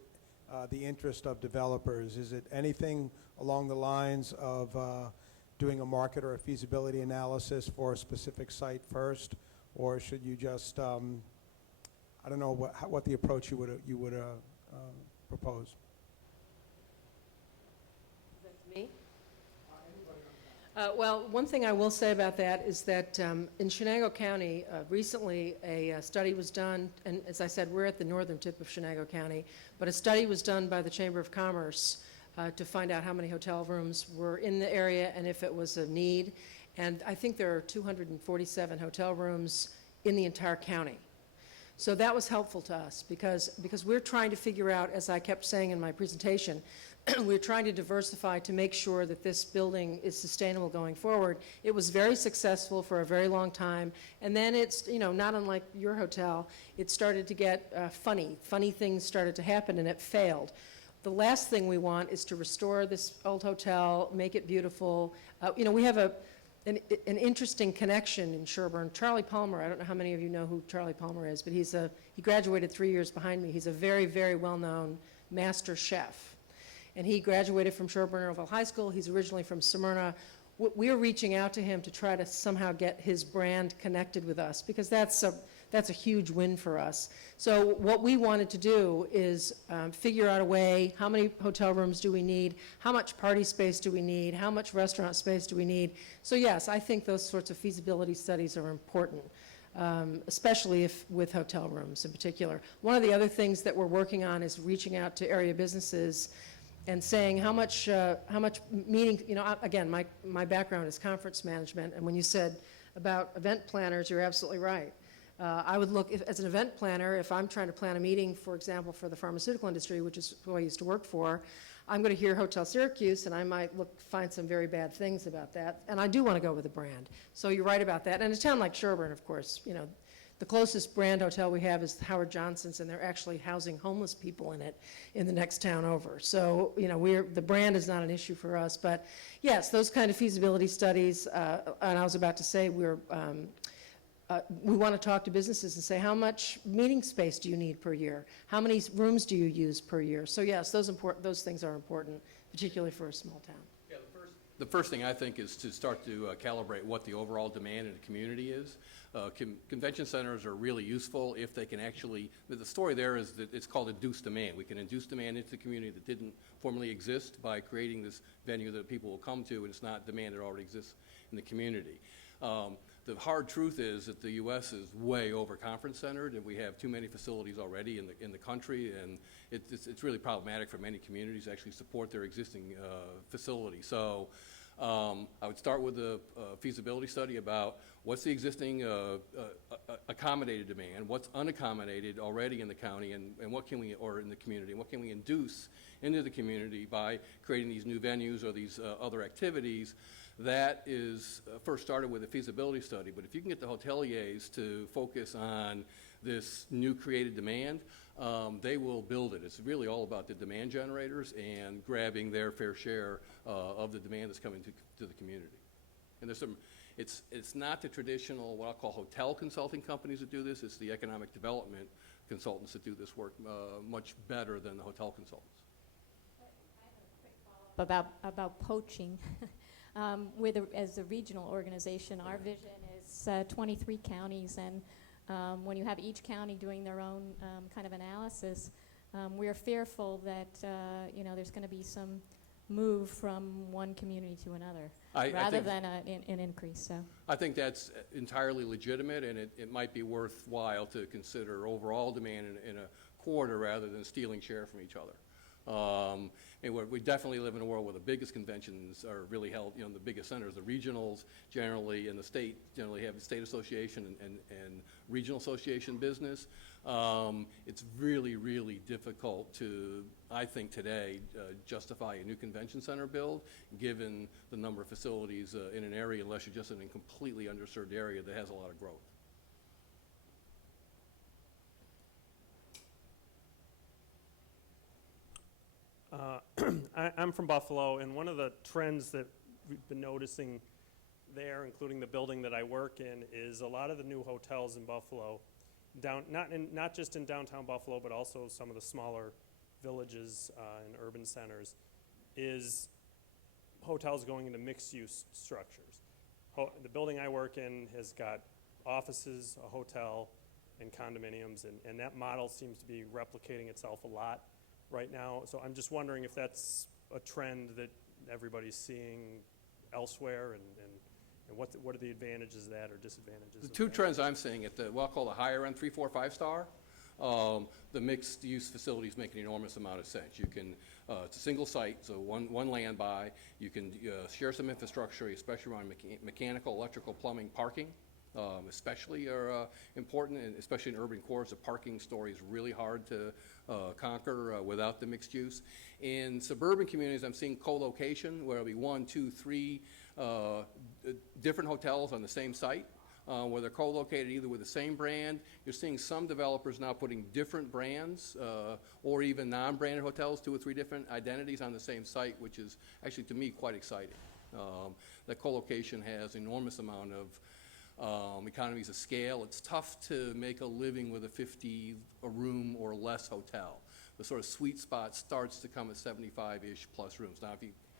the interest of developers? Is it anything along the lines of doing a market or a feasibility analysis for a specific site first, or should you just, I don't know what the approach you would propose? Me? Well, one thing I will say about that is that in Shenango County, recently a study was done, and as I said, we're at the northern tip of Shenango County, but a study was done by the Chamber of Commerce to find out how many hotel rooms were in the area and if it was a need. And I think there are 247 hotel rooms in the entire county. So that was helpful to us because we're trying to figure out, as I kept saying in my presentation, we're trying to diversify to make sure that this building is sustainable going forward. It was very successful for a very long time, and then it's, you know, not unlike your hotel, it started to get funny. Funny things started to happen, and it failed. The last thing we want is to restore this old hotel, make it beautiful. You know, we have an interesting connection in Sherburne. Charlie Palmer, I don't know how many of you know who Charlie Palmer is, but he graduated 3 years behind me. He's a very, very well-known master chef. And he graduated from Sherburne-Oroville High School. He's originally from Smyrna. We're reaching out to him to try to somehow get his brand connected with us because that's a huge win for us. So what we wanted to do is figure out a way, how many hotel rooms do we need, how much party space do we need, how much restaurant space do we need. So yes, I think those sorts of feasibility studies are important, especially with hotel rooms in particular. One of the other things that we're working on is reaching out to area businesses and saying how much meeting, you know, again, my background is conference management, and when you said about event planners, you're absolutely right. I would look, as an event planner, if I'm trying to plan a meeting, for example, for the pharmaceutical industry, which is who I used to work for, I'm going to hear Hotel Syracuse, and I might find some very bad things about that, and I do want to go with a brand. So you're right about that. And a town like Sherburne, of course, you know, The closest brand hotel we have is Howard Johnson's, and they're actually housing homeless people in it in the next town over. So, you know, the brand is not an issue for us, but yes, those kind of feasibility studies, and I was about to say, we want to talk to businesses and say, how much meeting space do you need per year? How many rooms do you use per year? So yes, those things are important, particularly for a small town. Yeah, the first thing I think is to start to calibrate what the overall demand in the community is. Convention centers are really useful if they can actually, the story there is that it's called induced demand. We can induce demand into the community that didn't formerly exist by creating this venue that people will come to, and it's not demand that already exists in the community. The hard truth is that the U.S. is way over conference centered, and we have too many facilities already in the country, and it's really problematic for many communities to actually support their existing facilities. So I would start with a feasibility study about what's the existing accommodated demand, what's unaccommodated already in the county, and what can we, or in the community, and what can we induce into the community by creating these new venues or these other activities. That is first started with a feasibility study, but if you can get the hoteliers to focus on this new created demand, they will build it. It's really all about the demand generators and grabbing their fair share of the demand that's coming to the community. And there's some, it's not the traditional, what I'll call hotel consulting companies that do this, it's the economic development consultants that do this work much better than the hotel consultants. About poaching. As a regional organization, our vision is 23 counties, and when you have each county doing their own kind of analysis, we're fearful that there's going to be some move from one community to another rather than an increase. So I think that's entirely legitimate, and it might be worthwhile to consider overall demand in a quarter rather than stealing share from each other. And we definitely live in a world where the biggest conventions are really held, the biggest centers. The regionals generally, and the state generally have the state association and regional association business. It's really, really difficult to, I think today, justify a new convention center build, given the number of facilities in an area, unless you're just in a completely underserved area that has a lot of growth. I'm from Buffalo, and one of the trends that we've been noticing there, including the building that I work in, is a lot of the new hotels in Buffalo, not just in downtown Buffalo, but also some of the smaller villages and urban centers, is hotels going into mixed-use structures. The building I work in has got offices, a hotel, and condominiums, and that model seems to be replicating itself a lot right now. So I'm just wondering if that's a trend that everybody's seeing elsewhere, and what are the advantages of that or disadvantages? The two trends I'm seeing at what I'll call the higher end 3, 4, 5 star, the mixed use facilities make an enormous amount of sense. You can, it's a single site, so one land buy. You can share some infrastructure, especially around mechanical, electrical, plumbing, parking. Especially are important, and especially in urban cores. The parking story is really hard to conquer without the mixed use. In suburban communities, I'm seeing co-location, where there'll be 1, 2, 3 different hotels on the same site, where they're co-located either with the same brand. You're seeing some developers now putting different brands or even non-branded hotels, 2 or 3 different identities on the same site, which is actually, to me, quite exciting. That co-location has an enormous amount of economies of scale. It's tough to make a living with a 50-room or less hotel. The sort of sweet spot starts to come at 75-ish plus rooms. Now,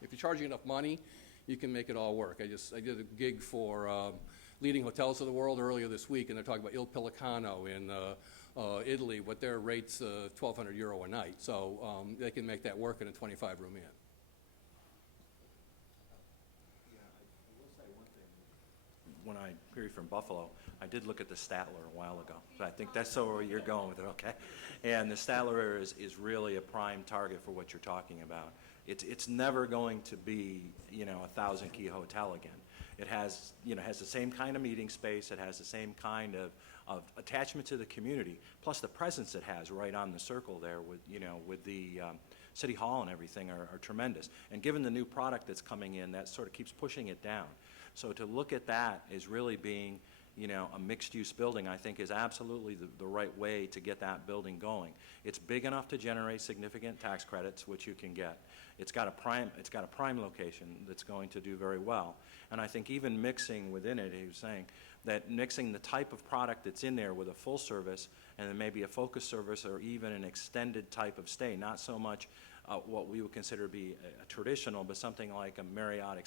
if you're charging enough money, you can make it all work. I did a gig for leading hotels of the world earlier this week, and they're talking about Il Pelicano in Italy, what their rate's €1,200 a night. So they can make that work in a 25-room inn. When I hear you from Buffalo, I did look at the Statler a while ago. So I think that's where you're going with it, okay? And the Statler area is really a prime target for what you're talking about. It's never going to be, a 1,000-key hotel again. It has, has the same kind of meeting space. It has the same kind of attachment to the community, plus the presence it has right on the circle there with the City Hall and everything are tremendous. And given the new product that's coming in, that sort of keeps pushing it down. So to look at that is really being, a mixed-use building, I think, is absolutely the right way to get that building going. It's big enough to generate significant tax credits, which you can get. It's got a prime location that's going to do very well. And I think even mixing within it, he was saying that mixing the type of product that's in there with a full service and then maybe a focus service or even an extended type of stay, not so much what we would consider to be a traditional, but something like a Marriott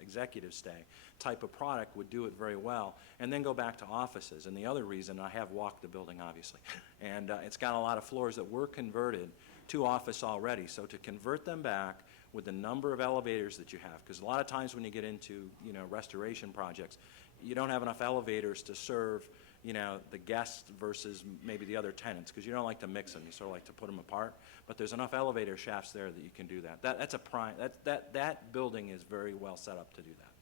executive stay type of product would do it very well, and then go back to offices. And the other reason, I have walked the building, obviously, and it's got a lot of floors that were converted to office already. So to convert them back with the number of elevators that you have, because a lot of times when you get into, restoration projects, you don't have enough elevators to serve the guests versus maybe the other tenants, because you don't like to mix them. You sort of like to put them apart. But there's enough elevator shafts there that you can do that. That's a prime. That building is very well set up to do that.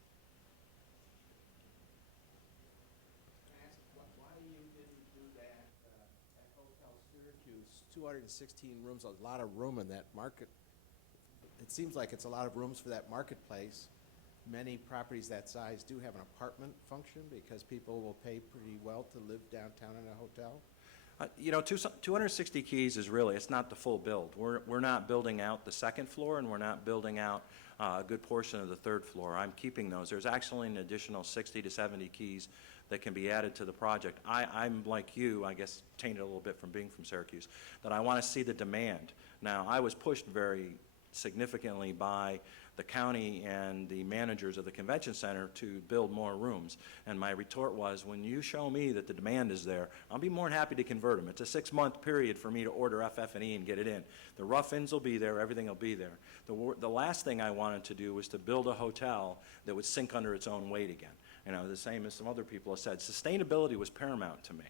Can I ask why you didn't do that at Hotel Syracuse? 216 rooms, a lot of room in that market. It seems like it's a lot of rooms for that marketplace. Many properties that size do have an apartment function because people will pay pretty well to live downtown in a hotel. 260 keys is really, it's not the full build. We're not building out the second floor, and we're not building out a good portion of the third floor. I'm keeping those. There's actually an additional 60 to 70 keys that can be added to the project. I'm like you, I guess tainted a little bit from being from Syracuse, that I want to see the demand. Now, I was pushed very significantly by the county and the managers of the convention center to build more rooms. And my retort was, when you show me that the demand is there, I'll be more than happy to convert them. It's a 6-month period for me to order FF&E and get it in. The rough ends will be there, everything will be there. The last thing I wanted to do was to build a hotel that would sink under its own weight again. The same as some other people have said, sustainability was paramount to me.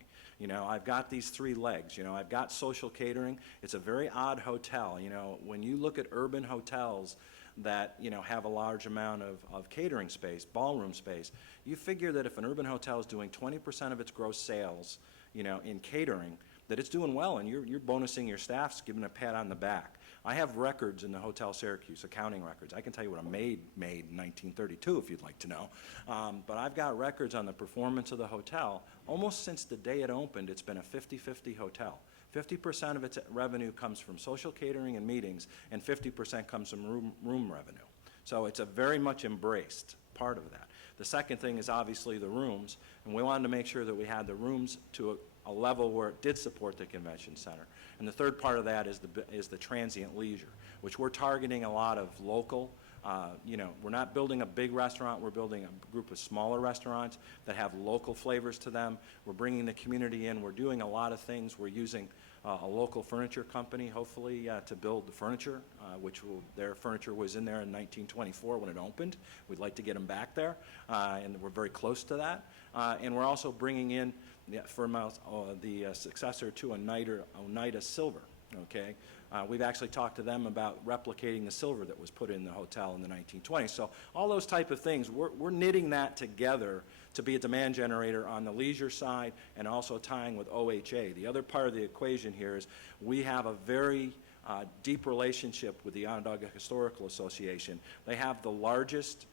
I've got these 3 legs. I've got social catering. It's a very odd hotel. When you look at urban hotels that, have a large amount of catering space, ballroom space, you figure that if an urban hotel is doing 20% of its gross sales, in catering, that it's doing well, and you're bonusing your staffs, giving a pat on the back. I have records in the Hotel Syracuse, accounting records. I can tell you what a maid made in 1932 if you'd like to know. But I've got records on the performance of the hotel. Almost since the day it opened, it's been a 50-50 hotel. 50% of its revenue comes from social catering and meetings, and 50% comes from room revenue. So it's a very much embraced part of that. The second thing is obviously the rooms, and we wanted to make sure that we had the rooms to a level where it did support the convention center. And the third part of that is the transient leisure, which we're targeting a lot of local. We're not building a big restaurant. We're building a group of smaller restaurants that have local flavors to them. We're bringing the community in. We're doing a lot of things. We're using a local furniture company, hopefully, to build the furniture, their furniture was in there in 1924 when it opened. We'd like to get them back there, and we're very close to that. And we're also bringing in the successor to Oneida Silver. Okay, we've actually talked to them about replicating the silver that was put in the hotel in the 1920s. So all those type of things, we're knitting that together to be a demand generator on the leisure side and also tying with OHA. The other part of the equation here is we have a very deep relationship with the Onondaga Historical Association. They have the largest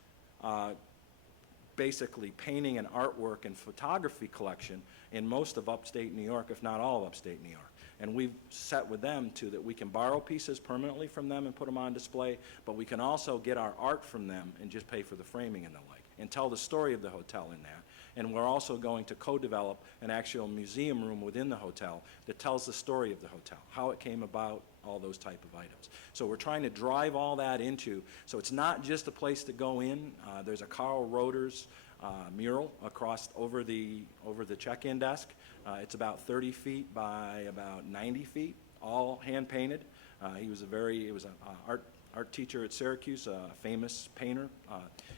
basically painting and artwork and photography collection in most of upstate New York, if not all of upstate New York. And we've set with them too that we can borrow pieces permanently from them and put them on display, but we can also get our art from them and just pay for the framing and the like, and tell the story of the hotel in that. And we're also going to co-develop an actual museum room within the hotel that tells the story of the hotel, how it came about, all those type of items. So we're trying to drive all that into, so it's not just a place to go in. There's a Carl Roeder's mural across over the check-in desk. It's about 30 feet by about 90 feet, all hand-painted. He was an art teacher at Syracuse, a famous painter.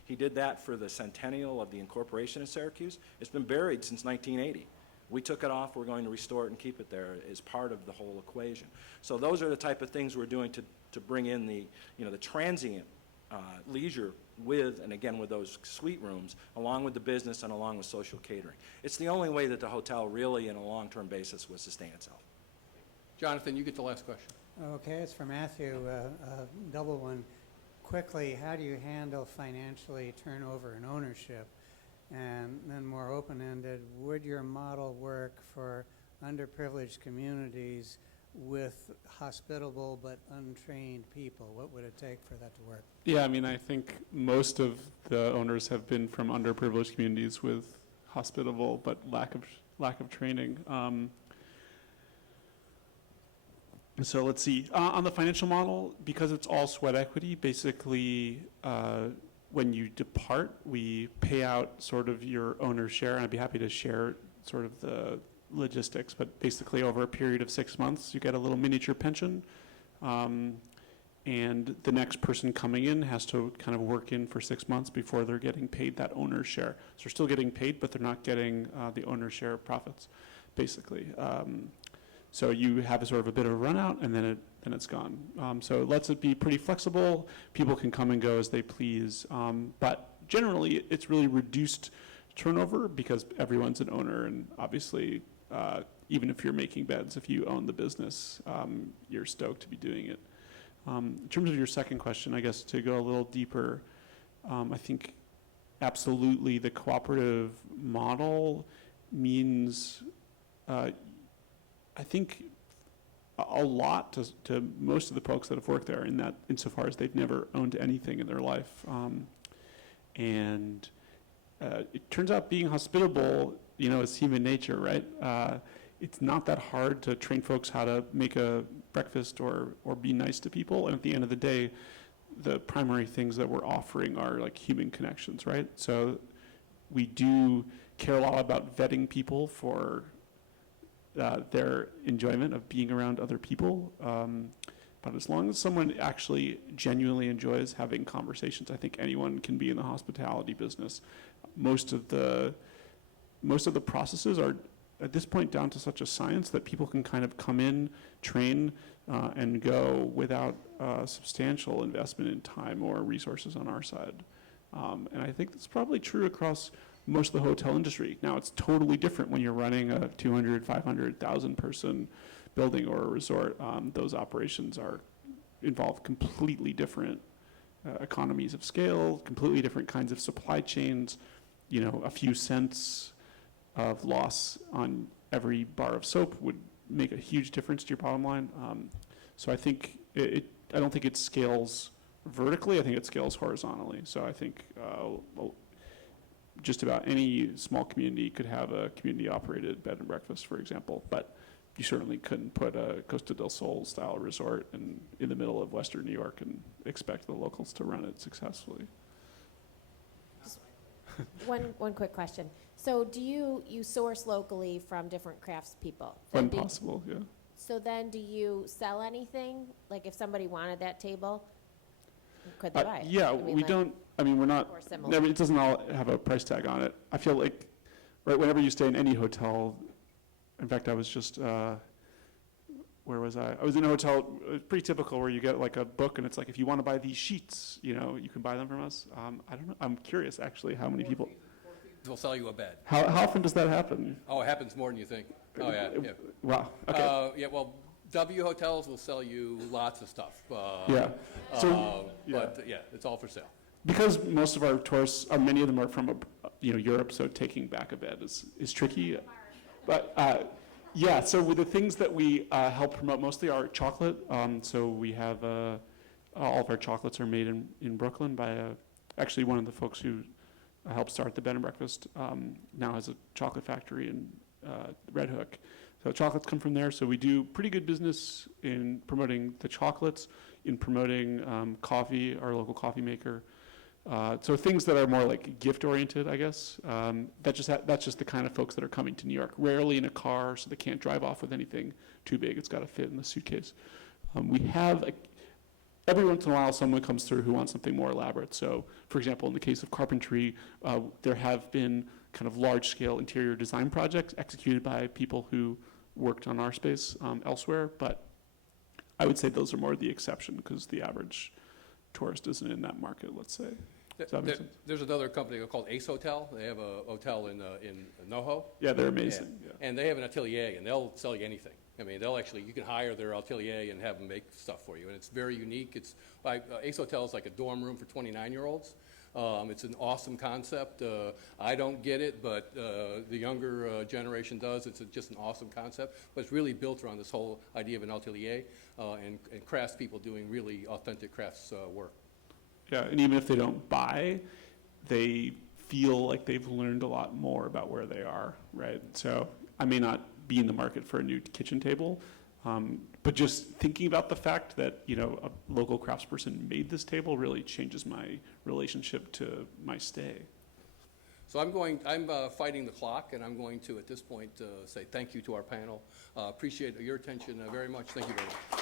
He did that for the centennial of the incorporation of Syracuse. It's been buried since 1980. We took it off. We're going to restore it and keep it there as part of the whole equation. So those are the type of things we're doing to bring in the transient leisure with, and again with those suite rooms, along with the business and along with social catering. It's the only way that the hotel really, in a long-term basis, will sustain itself. Jonathan, you get the last question. Okay, it's for Matthew, double one. Quickly, how do you handle financially turnover and ownership? And then more open-ended, would your model work for underprivileged communities with hospitable but untrained people? What would it take for that to work? Yeah, I mean, I think most of the owners have been from underprivileged communities with hospitable but lack of training. So let's see. On the financial model, because it's all sweat equity, basically when you depart, we pay out sort of your owner's share, and I'd be happy to share sort of the logistics, but basically over a period of 6 months, you get a little miniature pension. And the next person coming in has to kind of work in for 6 months before they're getting paid that owner's share. So they're still getting paid, but they're not getting the owner's share of profits, basically. So you have a sort of a bit of a run out, and then it's gone. So it lets it be pretty flexible. People can come and go as they please. But generally, it's really reduced turnover because everyone's an owner, and obviously, even if you're making beds, if you own the business, you're stoked to be doing it. In terms of your second question, I guess to go a little deeper, I think absolutely the cooperative model means, I think, a lot to most of the folks that have worked there, in that insofar as they've never owned anything in their life. And it turns out being hospitable, is human nature, right? It's not that hard to train folks how to make a breakfast or be nice to people. And at the end of the day, the primary things that we're offering are like human connections, right? So we do care a lot about vetting people for their enjoyment of being around other people. But as long as someone actually genuinely enjoys having conversations, I think anyone can be in the hospitality business. Most of the processes are at this point down to such a science that people can kind of come in, train, and go without substantial investment in time or resources on our side. And I think that's probably true across most of the hotel industry. Now, it's totally different when you're running a 200, 500,000 person building or a resort. Those operations involve completely different economies of scale, completely different kinds of supply chains. A few cents of loss on every bar of soap would make a huge difference to your bottom line. So I think I don't think it scales vertically. I think it scales horizontally. So I think just about any small community could have a community-operated bed and breakfast, for example. But you certainly couldn't put a Costa del Sol style resort in the middle of Western New York and expect the locals to run it successfully. One quick question. So do you source locally from different craftspeople? When possible, yeah. So then do you sell anything? Like if somebody wanted that table, could they buy it? Yeah, we're not, or similar. it doesn't all have a price tag on it. I feel like, right, whenever you stay in any hotel, in fact, I was just, where was I? I was in a hotel, pretty typical, where you get like a book and it's like, if you want to buy these sheets, you can buy them from us. I don't know, I'm curious actually how many people. We'll sell you a bed. How often does that happen? Oh, it happens more than you think. Oh, yeah. Wow, okay. Yeah, well, W Hotels will sell you lots of stuff. Yeah. But yeah, it's all for sale. Because most of our tourists, many of them are from Europe, so taking back a bed is tricky. But yeah, so with the things that we help promote mostly are chocolate. So we have all of our chocolates are made in Brooklyn by actually one of the folks who helped start the bed and breakfast. Now has a chocolate factory in Red Hook. So chocolates come from there. So we do pretty good business in promoting the chocolates, in promoting coffee, our local coffee maker. So things that are more like gift oriented, I guess. That's just the kind of folks that are coming to New York. Rarely in a car, so they can't drive off with anything too big. It's got to fit in the suitcase. We have every once in a while someone comes through who wants something more elaborate. So, for example, in the case of carpentry, there have been kind of large-scale interior design projects executed by people who worked on our space elsewhere. But I would say those are more the exception because the average tourist isn't in that market, let's say. Does that make sense? There's another company called Ace Hotel. They have a hotel in NoHo. Yeah, they're amazing. Yeah. And they have an atelier, and they'll sell you anything. I mean, you can hire their atelier and have them make stuff for you, and it's very unique. It's like Ace Hotel is like a dorm room for 29-year-olds, It's an awesome concept. I don't get it, but the younger generation does. It's just an awesome concept, but it's really built around this whole idea of an atelier and craftspeople doing really authentic crafts work. Yeah, and even if they don't buy, they feel like they've learned a lot more about where they are, right? So I may not be in the market for a new kitchen table, but just thinking about the fact that, you know, a local craftsperson made this table really changes my relationship to my stay. So I'm fighting the clock, and I'm going to, at this point, say thank you to our panel. Appreciate your attention very much. Thank you very much.